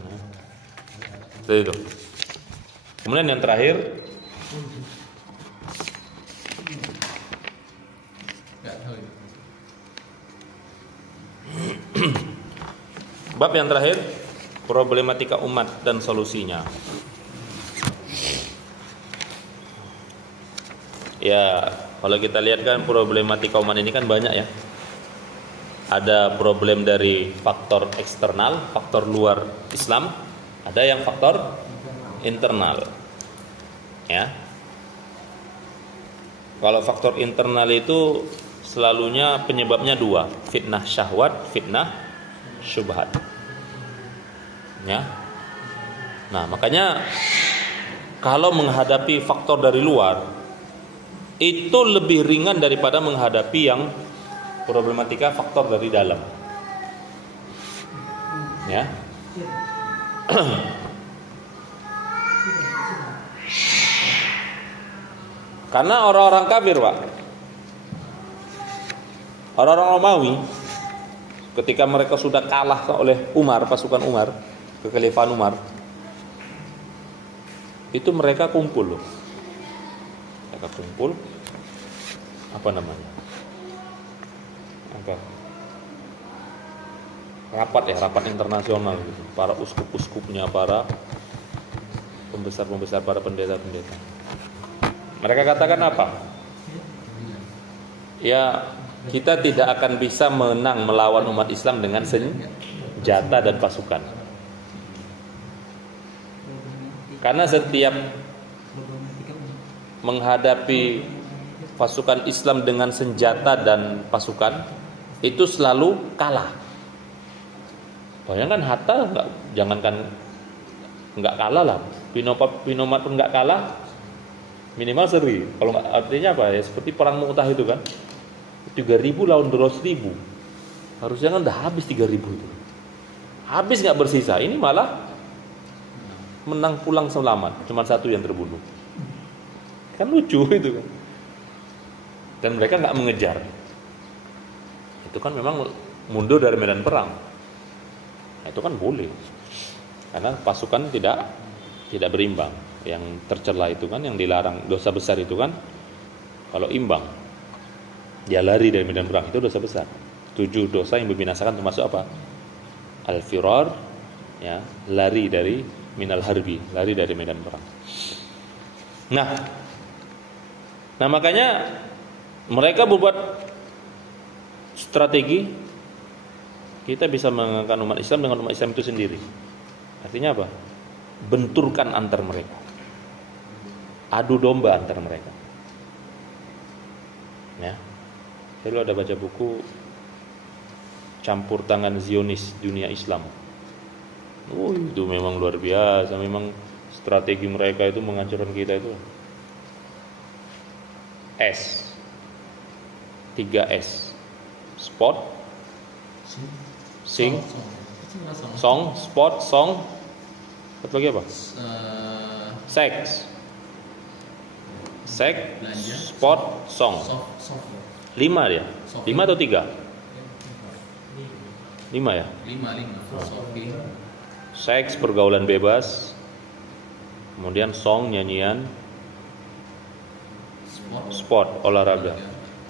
Nah, itu. Kemudian yang terakhir, bab yang terakhir, problematika umat dan solusinya. Ya, kalau kita lihat kan problematika umat ini kan banyak ya. Ada problem dari faktor eksternal, faktor luar Islam, ada yang faktor internal. Ya. Kalau faktor internal itu selalunya penyebabnya 2, fitnah syahwat, fitnah syubhat. Ya. Nah, makanya kalau menghadapi faktor dari luar itu lebih ringan daripada menghadapi yang problematika faktor dari dalam. Ya. Karena orang-orang kafir, Pak, orang-orang Romawi, ketika mereka sudah kalah oleh Umar, pasukan Umar, kekhalifahan Umar, itu mereka kumpul loh. Mereka kumpul, apa namanya? Rapat internasional gitu. Para uskup-uskupnya, para pembesar-pembesar, para pendeta-pendeta. Mereka katakan apa? Ya, kita tidak akan bisa menang melawan umat Islam dengan senjata dan pasukan. Karena setiap menghadapi pasukan Islam dengan senjata dan pasukan itu selalu kalah. Bayangkan Hatta jangankan nggak kalah lah, Pinomat pun nggak kalah, minimal seri. Kalau nggak, artinya apa ya? Seperti perang Mu'tah itu kan, 3.000 lawan 200.000, harusnya kan udah habis 3.000 itu, habis nggak bersisa. Ini malah menang pulang selamat, cuma satu yang terbunuh. Kan lucu itu kan. Dan mereka nggak mengejar. Itu kan memang mundur dari medan perang. Nah, itu kan boleh. Karena pasukan tidak berimbang. Yang tercela itu kan, yang dilarang, dosa besar itu kan kalau imbang. Dia lari dari medan perang, itu dosa besar. 7 dosa yang membinasakan termasuk apa? Al-firar, ya, lari dari minal harbi, lari dari medan perang. Nah makanya mereka berbuat strategi. Kita bisa mengangkat umat Islam dengan umat Islam itu sendiri. Artinya apa? Benturkan antar mereka, adu domba antar mereka. Ya, saya dulu ada baca buku Campur Tangan Zionis Dunia Islam. Itu memang luar biasa. Memang strategi mereka itu menghancurkan kita itu. 3S. Spot, sing, song, spot, song. Apa lagi apa? Seks, spot, song. 5 dia. 5 atau 3? 5 ya? 5. Seks, pergaulan bebas. Kemudian song, nyanyian. Sport, olahraga.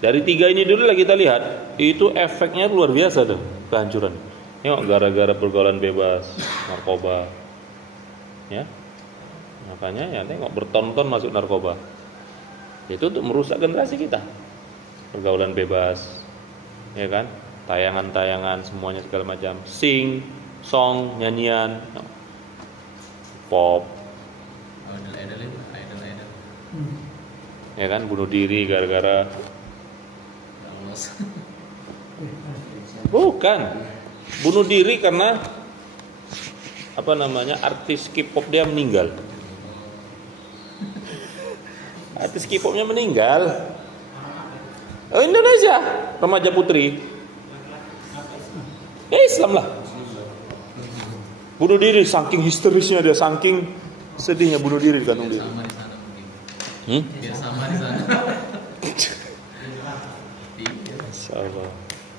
Dari 3 ini dulu lah kita lihat, itu efeknya luar biasa tuh, kehancuran. Tengok, gara-gara pergaulan bebas, narkoba. Ya. Makanya ya tengok bertonton masuk narkoba. Itu untuk merusak generasi kita. Pergaulan bebas. Ya kan? Tayangan-tayangan semuanya segala macam. Sing, song, nyanyian, pop. Ya kan, bunuh diri gara-gara bukan bunuh diri karena apa namanya, artis K-pop dia meninggal. Artis K-popnya meninggal. Indonesia, remaja putri. Islam lah. Bunuh diri, saking histerisnya dia, saking sedihnya bunuh diri di kantung diri. Biar sama di sana. Masya Allah.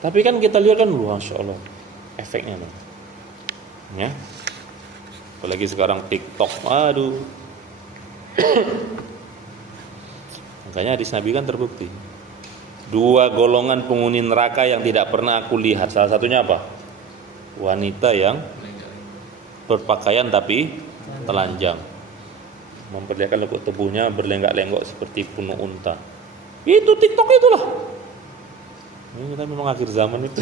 Tapi kan kita lihat kan, Masya Allah, efeknya nih. Ya. Apalagi sekarang TikTok, aduh. Makanya hadis Nabi kan terbukti. 2 golongan penghuni neraka yang tidak pernah aku lihat. Salah satunya apa? Wanita yang berpakaian tapi telanjang, memperlihatkan lekuk tubuhnya berlenggak-lenggok seperti punuk unta. Itu TikTok itulah. Ini kita memang akhir zaman itu.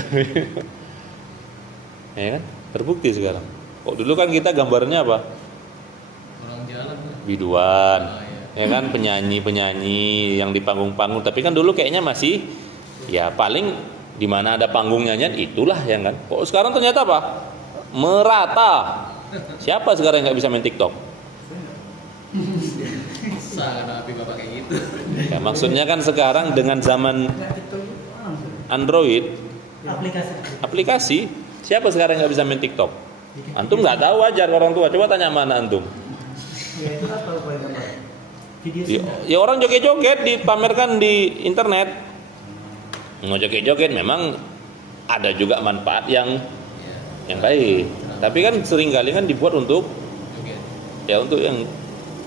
Ya kan? Terbukti sekarang. Kok dulu kan kita gambarnya apa? Orang jalan. Biduan. Ya kan, penyanyi yang di panggung-panggung. Tapi kan dulu kayaknya masih ya paling di mana ada panggungnya itulah ya kan. Kok sekarang ternyata apa? Merata. Siapa sekarang yang nggak bisa main TikTok? Tapi bapak kayak gitu. Ya, maksudnya kan sekarang dengan zaman Android, aplikasi, siapa sekarang yang nggak bisa main TikTok? Antum nggak tahu, wajar orang tua. Coba tanya mana antum. Ya orang joget-joget dipamerkan di internet. Mau joget-joget memang ada juga manfaat yang baik. Tapi kan seringkali kan dibuat untuk ya untuk yang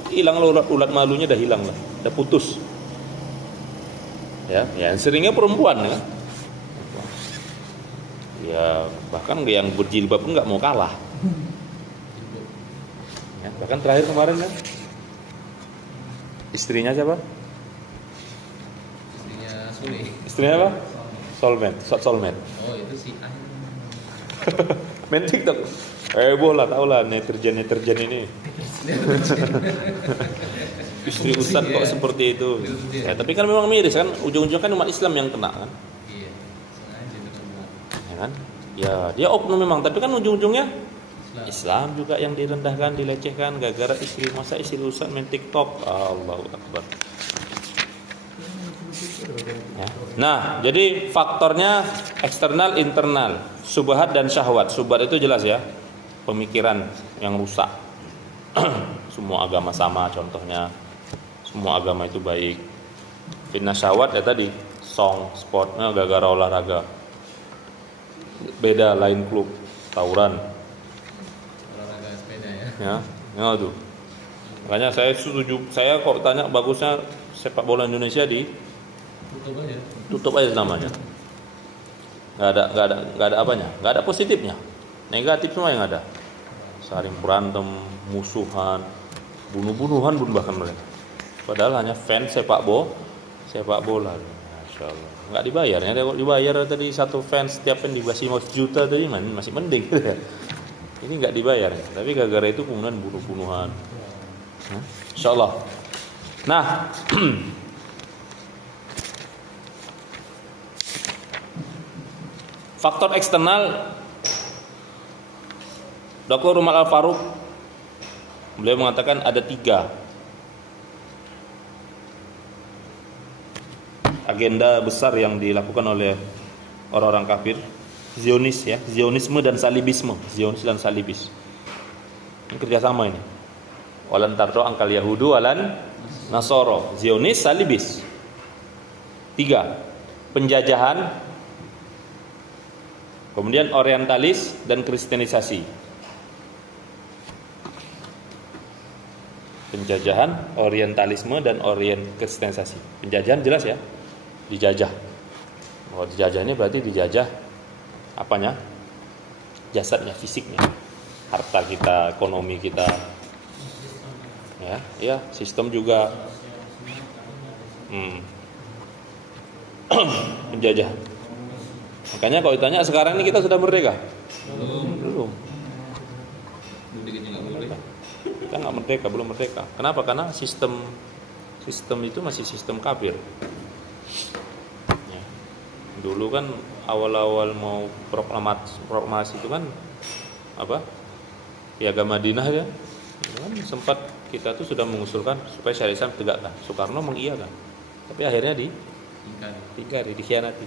hilang ulat malunya, dah hilang lah, dah putus. Ya, yang seringnya perempuan kan. Ya bahkan yang berjilbab pun nggak mau kalah. Ya, bahkan terakhir kemarin kan istrinya siapa? Istrinya Suli. Istrinya apa? Soulmate. Oh itu sih. Main TikTok. Bola tau lah netizen ini. Istri ustad kok seperti itu. Ya, tapi kan memang miris kan, ujung-ujungnya kan umat Islam yang kena kan. Iya. Ya kan? Ya dia oknum memang, tapi kan ujung-ujungnya Islam juga yang direndahkan, dilecehkan gara-gara istri. Masa istri ustad main TikTok? Allahu Akbar. Ya. Nah, jadi faktornya eksternal, internal, subhat dan syahwat. Subhat itu jelas ya, pemikiran yang rusak. semua agama sama contohnya, semua agama itu baik. Fitnah syahwat ya tadi, song, sportnya gara-gara olahraga. Beda lain klub, tawuran. Olahraga sepeda Ya tuh. Makanya saya setuju. Saya kok tanya bagusnya sepak bola Indonesia tutup aja namanya. Nggak ada apanya, nggak ada positifnya, negatif semua yang ada. Saling berantem, musuhan, bunuh-bunuhan pun bahkan mereka. Padahal hanya fans sepak bola. Masya Allah. Nggak dibayar ya, kalau dibayar tadi satu fans setiap fan dikasih 5 juta tadi masih mending. Ini nggak dibayar, tapi gara-gara itu kemudian bunuh-bunuhan. Insya Allah. Nah, faktor eksternal, Dr. Umar Al-Faruq beliau mengatakan ada 3 agenda besar yang dilakukan oleh orang-orang kafir, Zionisme dan Salibisme, Zionis dan Salibis. Ini kerjasama ini. Walan tardo angkal Yahudu walan Nasoro, Zionis, Salibis. 3, penjajahan, kemudian orientalis dan kristenisasi. Penjajahan, orientalisme dan kristenisasi. Penjajahan jelas ya, dijajah. Kalau dijajah ini berarti dijajah apanya? Jasadnya, fisiknya, harta kita, ekonomi kita. Ya, sistem juga. Penjajah. Makanya kalau ditanya sekarang ini kita sudah merdeka? Belum. Kita nggak merdeka, belum merdeka. Kenapa? Karena sistem itu masih sistem kafir. Ya. Dulu kan awal-awal mau proklamasi itu kan Piagam Madinah ya. Kan sempat kita tuh sudah mengusulkan supaya syariat Islam tegakkan. Soekarno mengiyakan. Tapi akhirnya dikhianati.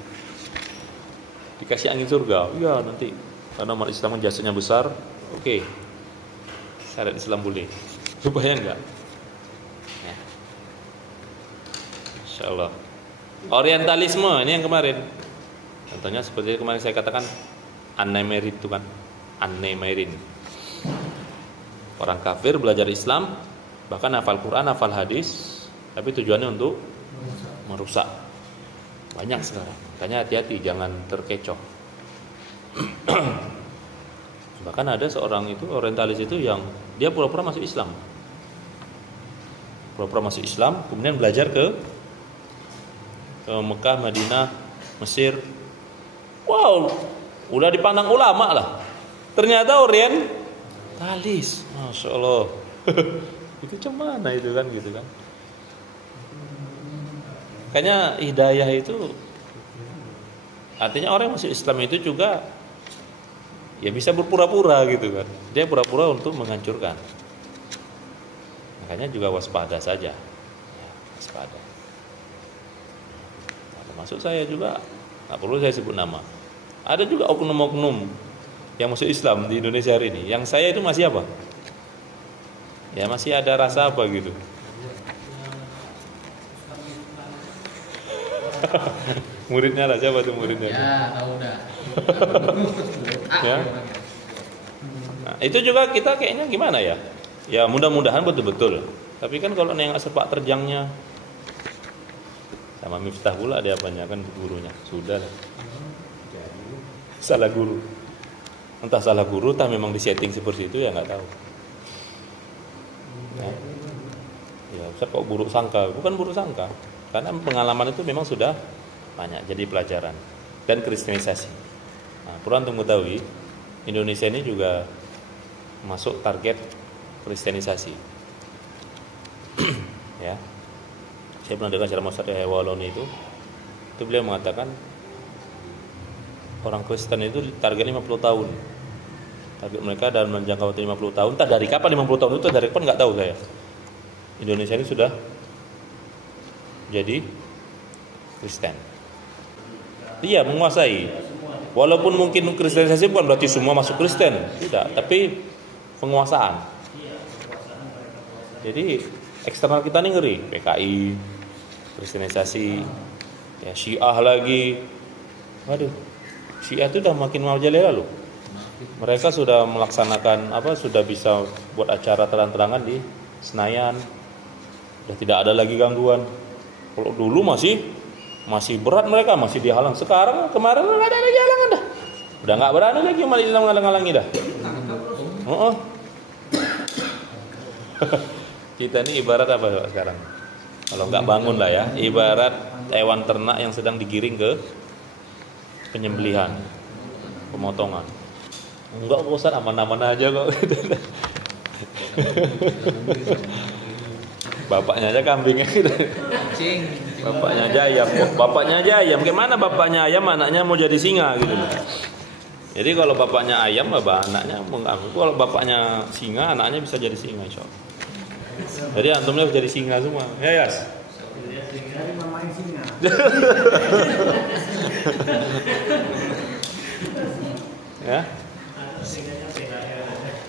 Dikasih angin surga. Iya nanti karena umat Islam jasanya besar, oke. Syariat Islam boleh. Supaya enggak. Ya. Insyaallah. Orientalisme ini yang kemarin. Contohnya seperti kemarin saya katakan An-Naimerin itu kan. An-Naimerin. Orang kafir belajar Islam, bahkan hafal Quran, hafal hadis, tapi tujuannya untuk merusak. Banyak sekarang. Makanya hati-hati jangan terkecoh. Bahkan ada seorang itu orientalis itu yang dia pura-pura masuk Islam. Pura-pura masuk Islam, kemudian belajar ke Mekah, Madinah, Mesir. Wow, udah dipandang ulama lah. Ternyata orientalis. Masya Allah. Itu cuman itu kan gitu kan. Makanya hidayah itu artinya orang yang masuk Islam itu juga ya bisa berpura-pura gitu kan. Dia pura-pura untuk menghancurkan. Makanya juga waspada saja. Ya, waspada. Termasuk saya juga, tak perlu saya sebut nama. Ada juga oknum-oknum yang masuk Islam di Indonesia hari ini. Yang saya itu masih apa? Ya masih ada rasa apa gitu. Muridnya lah, siapa tuh muridnya? Ya, tahu dah. Ya. Nah, itu juga kita kayaknya gimana ya? Ya mudah-mudahan betul-betul. Tapi kan kalau nengok sepak terjangnya sama Miftah pula dia apanya kan gurunya. Sudah lah. Salah guru. Entah salah guru, entah memang disetting seperti itu ya nggak tahu. Ya, Ustaz kok buruk sangka? Bukan buruk sangka. Karena pengalaman itu memang sudah banyak jadi pelajaran dan kristenisasi. Nah, perlu antum ketahui Indonesia ini juga masuk target kristenisasi. Ya, saya pernah dengar ceramah Ustaz Waloni itu beliau mengatakan orang Kristen itu target 50 tahun. Target mereka dalam menjangka waktu 50 tahun. Entah dari kapan 50 tahun itu dari kapan nggak tahu saya. Indonesia ini sudah jadi Kristen. Iya, menguasai. Walaupun mungkin kristenisasi bukan berarti semua masuk Kristen, tidak, tapi penguasaan. Jadi eksternal kita nih ngeri, PKI, Kristenisasi, ya Syiah lagi. Waduh, Syiah itu udah makin merajalela loh. Mereka sudah melaksanakan sudah bisa buat acara terang-terangan di Senayan. Sudah tidak ada lagi gangguan. Kalau dulu masih berat, mereka masih dihalang. Sekarang kemarin nggak ada lagi halangan dah. Udah nggak berani lagi umat Islam ngalang-ngalangi dah. Kita ini ibarat apa sekarang? Kalau nggak bangun lah ya, ibarat hewan ternak yang sedang digiring ke penyembelihan, pemotongan. Enggak Ustaz, aman-aman aja kok. Bapaknya aja kambing gitu. Bapaknya aja ayam. Bapaknya aja ayam. Gimana bapaknya ayam, anaknya mau jadi singa gitu. Jadi kalau bapaknya ayam, anaknya mau nggak. Kalau bapaknya singa, anaknya bisa jadi singa, insyaallah. Jadi antumnya harus jadi singa semua. Ya, Yas. Dari mamain singa. Ya.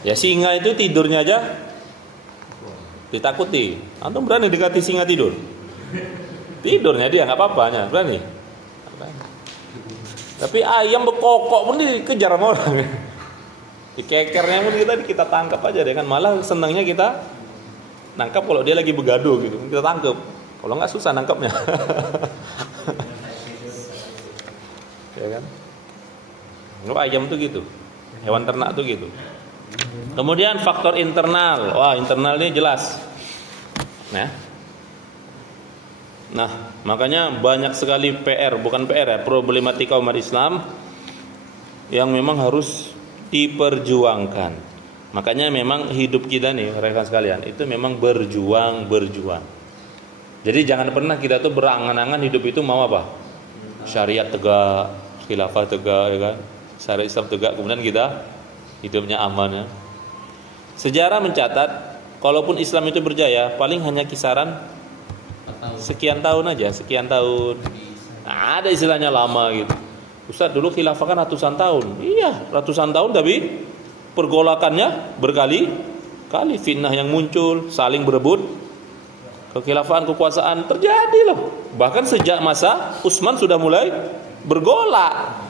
Ya singa itu tidurnya aja ditakuti. Antum berani dekati singa tidur? Tidurnya dia nggak apa-apanya, berani. Tapi ayam bekokok pun dikejar sama orang. Dikekernya pun kita tangkap aja deh kan. Malah senangnya kita nangkap kalau dia lagi begaduh gitu. Kita tangkap. Kalau nggak susah nangkapnya. Ya kan? Ayam tuh gitu. Hewan ternak tuh gitu. Kemudian faktor internal. Wah, internal ini jelas. Nah, makanya banyak sekali bukan PR ya, problematika umat Islam yang memang harus diperjuangkan. Makanya memang hidup kita nih, rekan sekalian, itu memang berjuang. Jadi jangan pernah kita tuh berangan-angan hidup itu mau apa? Syariat tegak, khilafah tegak, ya kan? Syariat Islam tegak, kemudian kita hidupnya aman ya. Sejarah mencatat, kalaupun Islam itu berjaya, paling hanya kisaran sekian tahun aja, Nah, ada istilahnya lama gitu. Ustaz, dulu khilafah kan ratusan tahun. Iya, ratusan tahun tapi pergolakannya berkali-kali, fitnah yang muncul, saling berebut kekhilafahan, kekuasaan terjadi loh. Bahkan sejak masa Utsman sudah mulai bergolak.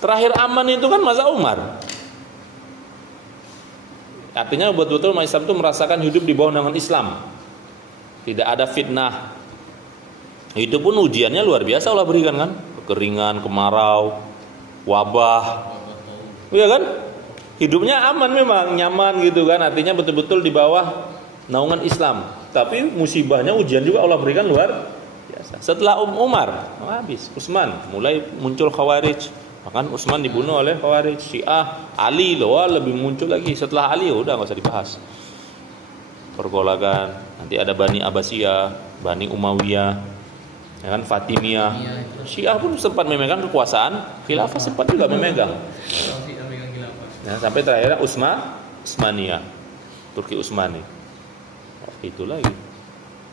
Terakhir aman itu kan masa Umar. Artinya betul-betul umat Islam itu merasakan hidup di bawah naungan Islam. Tidak ada fitnah. Itu pun ujiannya luar biasa Allah berikan kan. Kekeringan, kemarau, wabah. Iya kan? Hidupnya aman memang, nyaman gitu kan. Artinya betul-betul di bawah naungan Islam. Tapi musibahnya, ujian juga Allah berikan luar biasa. Setelah Umar, habis. Utsman, mulai muncul Khawarij. Bahkan Utsman dibunuh oleh Khawarij. Syiah, Ali loh lebih muncul lagi. Setelah Ali udah nggak usah dibahas. Pergolakan. Nanti ada Bani Abbasiyah, Bani Umayyah, ya kan, Fatimiyah. Syiah pun sempat memegang kekuasaan, khilafah sempat juga memegang. Nah, sampai terakhir Utsmaniyah, Turki Utsmani. Itu lagi.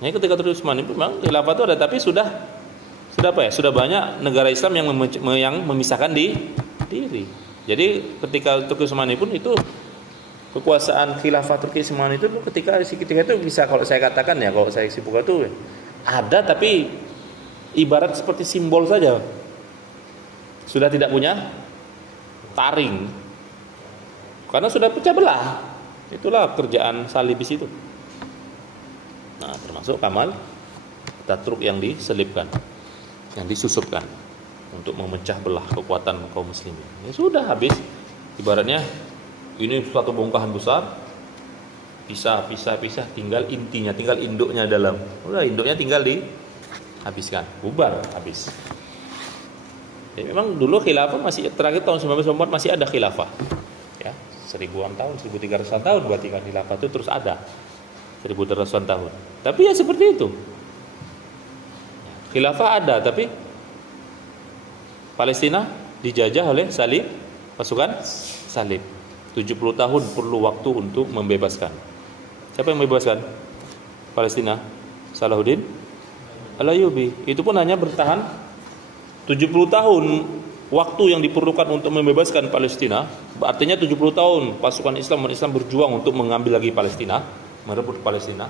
Nah, ketika Turki Utsmani memang khilafah itu ada, tapi sudah apa ya? Sudah banyak negara Islam yang memisahkan diri. Jadi ketika Turki Utsmani pun itu kekuasaan khilafah Turki Utsmani itu ketika itu bisa, kalau saya katakan ya, kalau saya simpulkan itu ada tapi ibarat seperti simbol saja. Sudah tidak punya taring. Karena sudah pecah belah. Itulah kerjaan salibis itu. Nah, termasuk Kamal Ataturk yang diselipkan, yang disusupkan untuk memecah belah kekuatan kaum muslimin. Ya sudah habis. Ibaratnya ini suatu bongkahan besar, pisah, tinggal intinya, tinggal induknya dalam. Udah, induknya tinggal dihabiskan, bubar, habis. Ya, memang dulu khilafah masih terakhir tahun 1994 masih ada khilafah. Ya, 1000-an tahun, 1300-an tahun berarti kan khilafah itu terus ada. 1300-an tahun. Tapi ya seperti itu. Khilafah ada, tapi Palestina dijajah oleh pasukan salib. 70 tahun perlu waktu untuk membebaskan. Siapa yang membebaskan Palestina? Salahuddin Al-Ayyubi. Itu pun hanya bertahan 70 tahun. Waktu yang diperlukan untuk membebaskan Palestina, artinya 70 tahun pasukan Islam berjuang untuk mengambil lagi Palestina. merebut Palestina.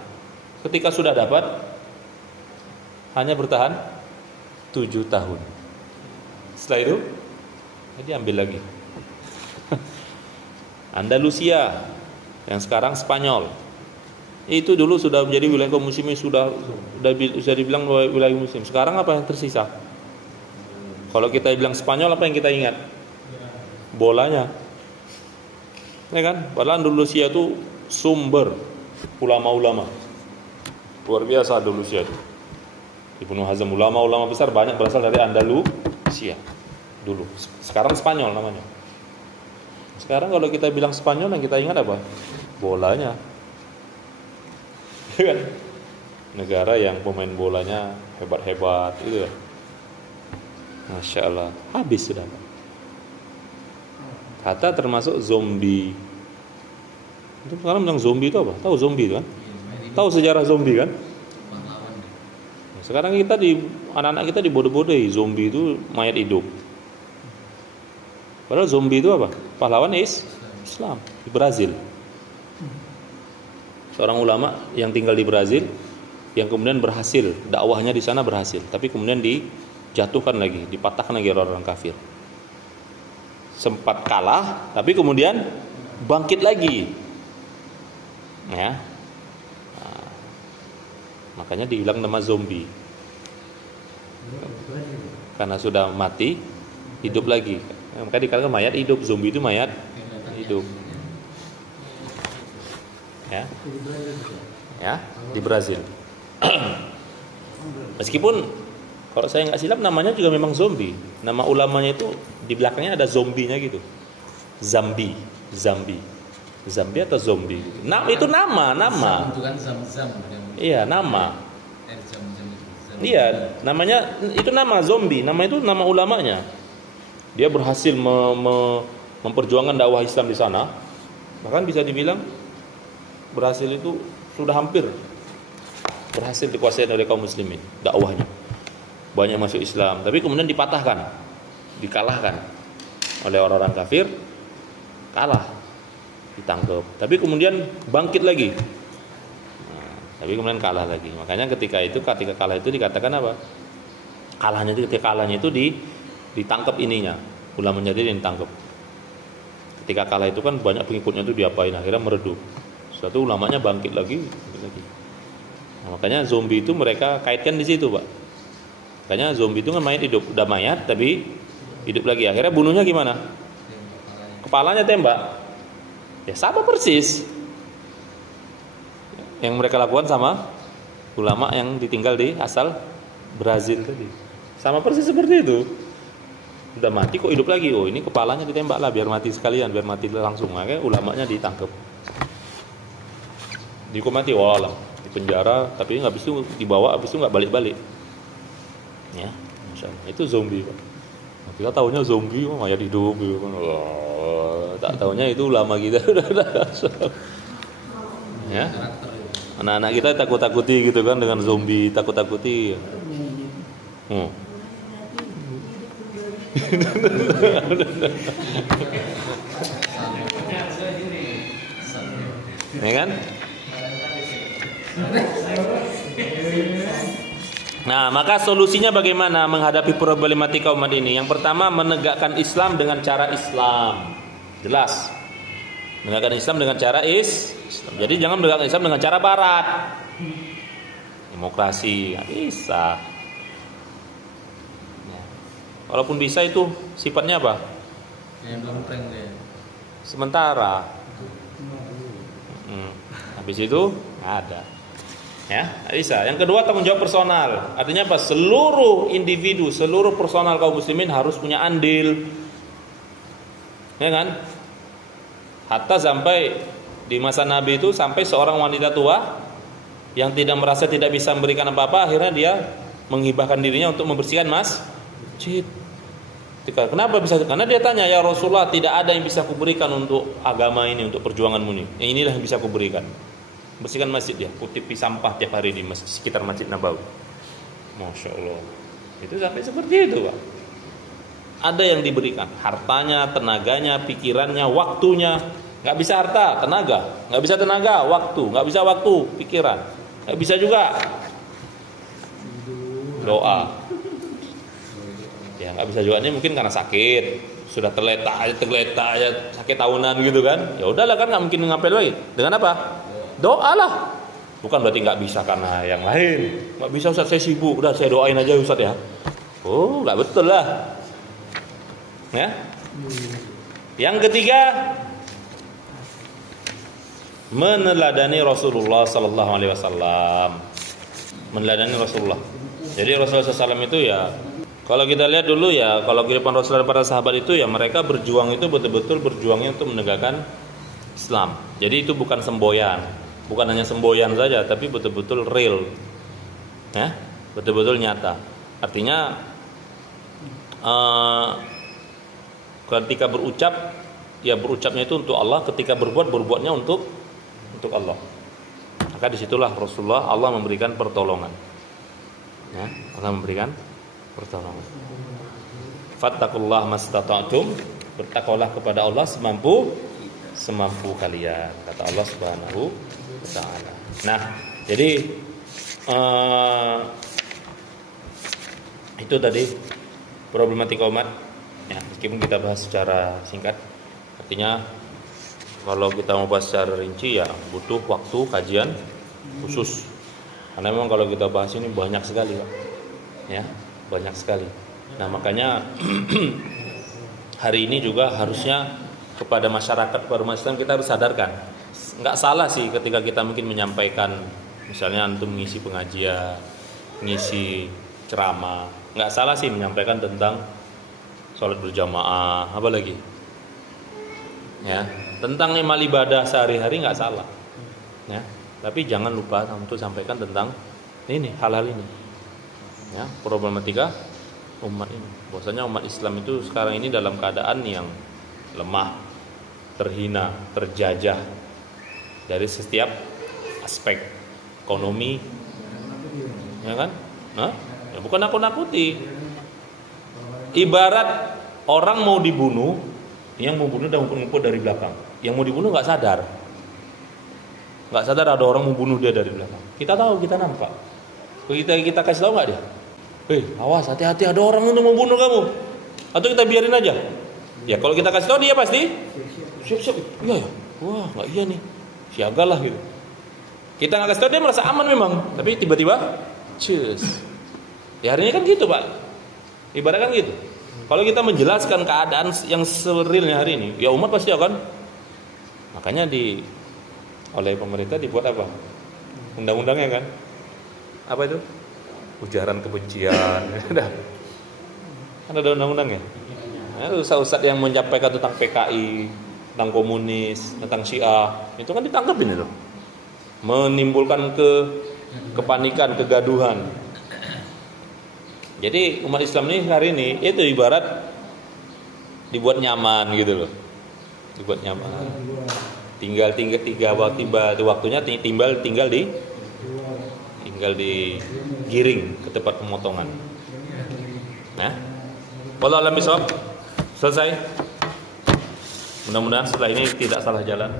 Ketika sudah dapat, hanya bertahan 7 tahun. Setelah itu diambil lagi. Andalusia yang sekarang Spanyol, itu dulu sudah menjadi wilayah kaum muslimin, sudah dibilang wilayah muslim. Sekarang apa yang tersisa? Kalau kita bilang Spanyol, apa yang kita ingat? Bolanya, ya kan? Padahal Andalusia itu sumber ulama-ulama luar biasa. Andalusia itu Ibnu Hazm, ulama-ulama besar banyak berasal dari Andalusia dulu. Sekarang Spanyol namanya. Sekarang kalau kita bilang Spanyol, yang kita ingat apa? Bolanya, ya kan? Negara yang pemain bolanya hebat-hebat itu. Masya Allah, habis sudah. Kata termasuk zombie. Itu sekarang bilang zombie itu apa? Tahu zombie itu kan? Tahu sejarah zombie kan? Sekarang kita anak-anak kita dibodoh-bodohi, zombie itu mayat hidup. Padahal zombie itu apa? Pahlawan Islam di Brazil. Seorang ulama yang tinggal di Brazil, yang kemudian berhasil, dakwahnya di sana berhasil, tapi kemudian dijatuhkan lagi, dipatahkan lagi orang-orang kafir. Sempat kalah, tapi kemudian bangkit lagi. Ya. Nah, makanya dibilang nama zombie. Karena sudah mati, hidup lagi. Maka dikatakan mayat hidup. Zombie itu mayat hidup. Ya, di Brazil. Meskipun kalau saya nggak silap namanya juga memang zombie. Nama ulamanya itu di belakangnya ada zombinya gitu. Zambi atau zombie. Nah, itu nama. Itu kan zam-zam. Iya, nama. Iya, namanya itu nama zombie. Nama itu nama ulamanya. Dia berhasil memperjuangkan dakwah Islam di sana. Bahkan bisa dibilang berhasil itu sudah hampir berhasil dikuasai oleh kaum muslimin dakwahnya. Banyak masuk Islam, tapi kemudian dipatahkan, dikalahkan oleh orang-orang kafir, kalah, ditangkap. Tapi kemudian bangkit lagi. Tapi kemudian kalah lagi. Makanya ketika kalah itu dikatakan apa? Ketika kalahnya itu ditangkap ininya, ulamanya dia ditangkap. Ketika kalah itu kan banyak pengikutnya itu diapain, akhirnya meredup. Suatu ulamanya bangkit lagi. Nah, makanya zombie itu mereka kaitkan di situ, Pak. Makanya zombie itu kan mayat hidup, udah mayat tapi hidup lagi. Akhirnya bunuhnya gimana? Kepalanya tembak. Ya sama persis yang mereka lakukan sama ulama yang ditinggal di asal Brazil tadi. Sama persis seperti itu. Udah mati kok hidup lagi. Oh, ini kepalanya ditembak lah biar mati sekalian, biar mati langsung. Makanya ulamanya ditangkap. Dihukum mati, walah, di penjara, tapi habis itu dibawa, habis itu nggak balik-balik. Ya, Masya Allah. Itu zombie, Pak. Nah, kita tahunya zombie mayat hidup gitu kan. Tak tahunya itu ulama kita. Ya. Anak-anak kita takut-takuti gitu kan dengan zombie, takut-takuti. Ya kan? Nah, maka solusinya bagaimana menghadapi problematika umat ini? Yang pertama, menegakkan Islam dengan cara Islam. Jelas. Menegakkan Islam dengan cara Islam. Jadi jangan menegakkan Islam dengan cara Barat. Demokrasi, nggak bisa. Walaupun bisa itu sifatnya apa? Sementara. Habis itu nggak ada. Ya, bisa. Yang kedua, tanggung jawab personal. Artinya apa? Seluruh individu, seluruh personal kaum muslimin harus punya andil. Ya kan? Hatta sampai di masa Nabi itu sampai seorang wanita tua yang tidak merasa tidak bisa memberikan apa-apa, akhirnya dia menghibahkan dirinya untuk membersihkan masjid. Kenapa bisa? Karena dia tanya, ya Rasulullah, tidak ada yang bisa kuberikan untuk agama ini, untuk perjuanganmu ini. Inilah yang bisa kuberikan. Bersihkan masjid dia, kutipi sampah tiap hari di sekitar Masjid Nabawi. Masya Allah. Itu sampai seperti itu, Pak. Ada yang diberikan, hartanya, tenaganya, pikirannya, waktunya. Nggak bisa harta, tenaga. Nggak bisa tenaga, waktu. Nggak bisa waktu, pikiran. Nggak bisa juga doa. Ya nggak bisa juga, ini mungkin karena sakit, sudah terletak aja sakit tahunan gitu kan. Ya udahlah kan, nggak mungkin ngapain lagi. Dengan apa? Doa lah. Bukan berarti nggak bisa karena yang lain. Nggak bisa Ustaz, saya sibuk, udah saya doain aja Ustaz ya. Oh nggak betul lah. Ya. Yang ketiga, meneladani Rasulullah Sallallahu Alaihi Wasallam. Meneladani Rasulullah. Jadi Rasulullah SAW itu ya, kalau kita lihat dulu ya, kalau kehidupan Rasulullah dan para sahabat itu ya, mereka berjuang itu betul-betul berjuangnya untuk menegakkan Islam. Jadi itu bukan semboyan, bukan hanya semboyan saja, tapi betul-betul real, ya, betul-betul nyata. Artinya ketika berucap, ya berucapnya itu untuk Allah. Ketika berbuat, berbuatnya untuk Allah. Maka disitulah Rasulullah, Allah memberikan pertolongan. Ya, Allah memberikan pertolongan. Fattakullah mastata'tum, bertakwalah kepada Allah semampu kalian, kata Allah Subhanahu wa taala. Nah, jadi itu tadi problematika umat. Ya, meskipun kita bahas secara singkat, artinya kalau kita mau bahas secara rinci ya butuh waktu kajian khusus. Karena memang kalau kita bahas ini banyak sekali, Pak. Ya, banyak sekali. Nah, makanya hari ini juga harusnya kepada masyarakat, kepada umat Islam, kita harus sadarkan. Enggak salah sih ketika kita mungkin menyampaikan, misalnya antum mengisi pengajian, mengisi ceramah. Enggak salah sih menyampaikan tentang sholat berjamaah, apa lagi? Ya, tentang amal ibadah sehari-hari enggak salah. Ya. Tapi jangan lupa untuk sampaikan tentang ini, hal-hal ini. Ya, problematika umat ini. Bahwasanya umat Islam itu sekarang ini dalam keadaan yang lemah, terhina, terjajah dari setiap aspek ekonomi. Ya kan? Nah, ya bukan nakut-nakuti. Ibarat orang mau dibunuh, yang mau bunuh dan ngumpul dari belakang. Yang mau dibunuh enggak sadar. Nggak sadar ada orang membunuh dia dari belakang. Kita tahu, kita nampak. Kita kasih tahu nggak dia? Awas, hati-hati, ada orang untuk membunuh kamu. Atau kita biarin aja? Ya kalau kita kasih tahu dia pasti siap-siap. Iya ya, wah nggak iya nih, siagalah gitu. Kita nggak kasih tahu dia merasa aman memang, tapi tiba-tiba, cus. Ya hari ini kan gitu Pak. Ibaratnya kan gitu. Kalau kita menjelaskan keadaan yang serealnya hari ini, ya umat pasti akan. Makanya oleh pemerintah dibuat apa? Undang-undangnya kan? Apa itu? Ujaran kebencian. Kan ada undang-undangnya. Nah, ustaz-ustaz yang menyampaikan tentang PKI, tentang komunis, tentang Syiah, itu kan ditangkapin itu. Menimbulkan kepanikan, kegaduhan. Jadi umat Islam ini hari ini itu ibarat dibuat nyaman gitu loh. Dibuat nyaman. Tinggal waktunya tinggal digiring ke tempat pemotongan. Nah, wallahu a'lam bishawab. Selesai. Mudah-mudahan setelah ini tidak salah jalan.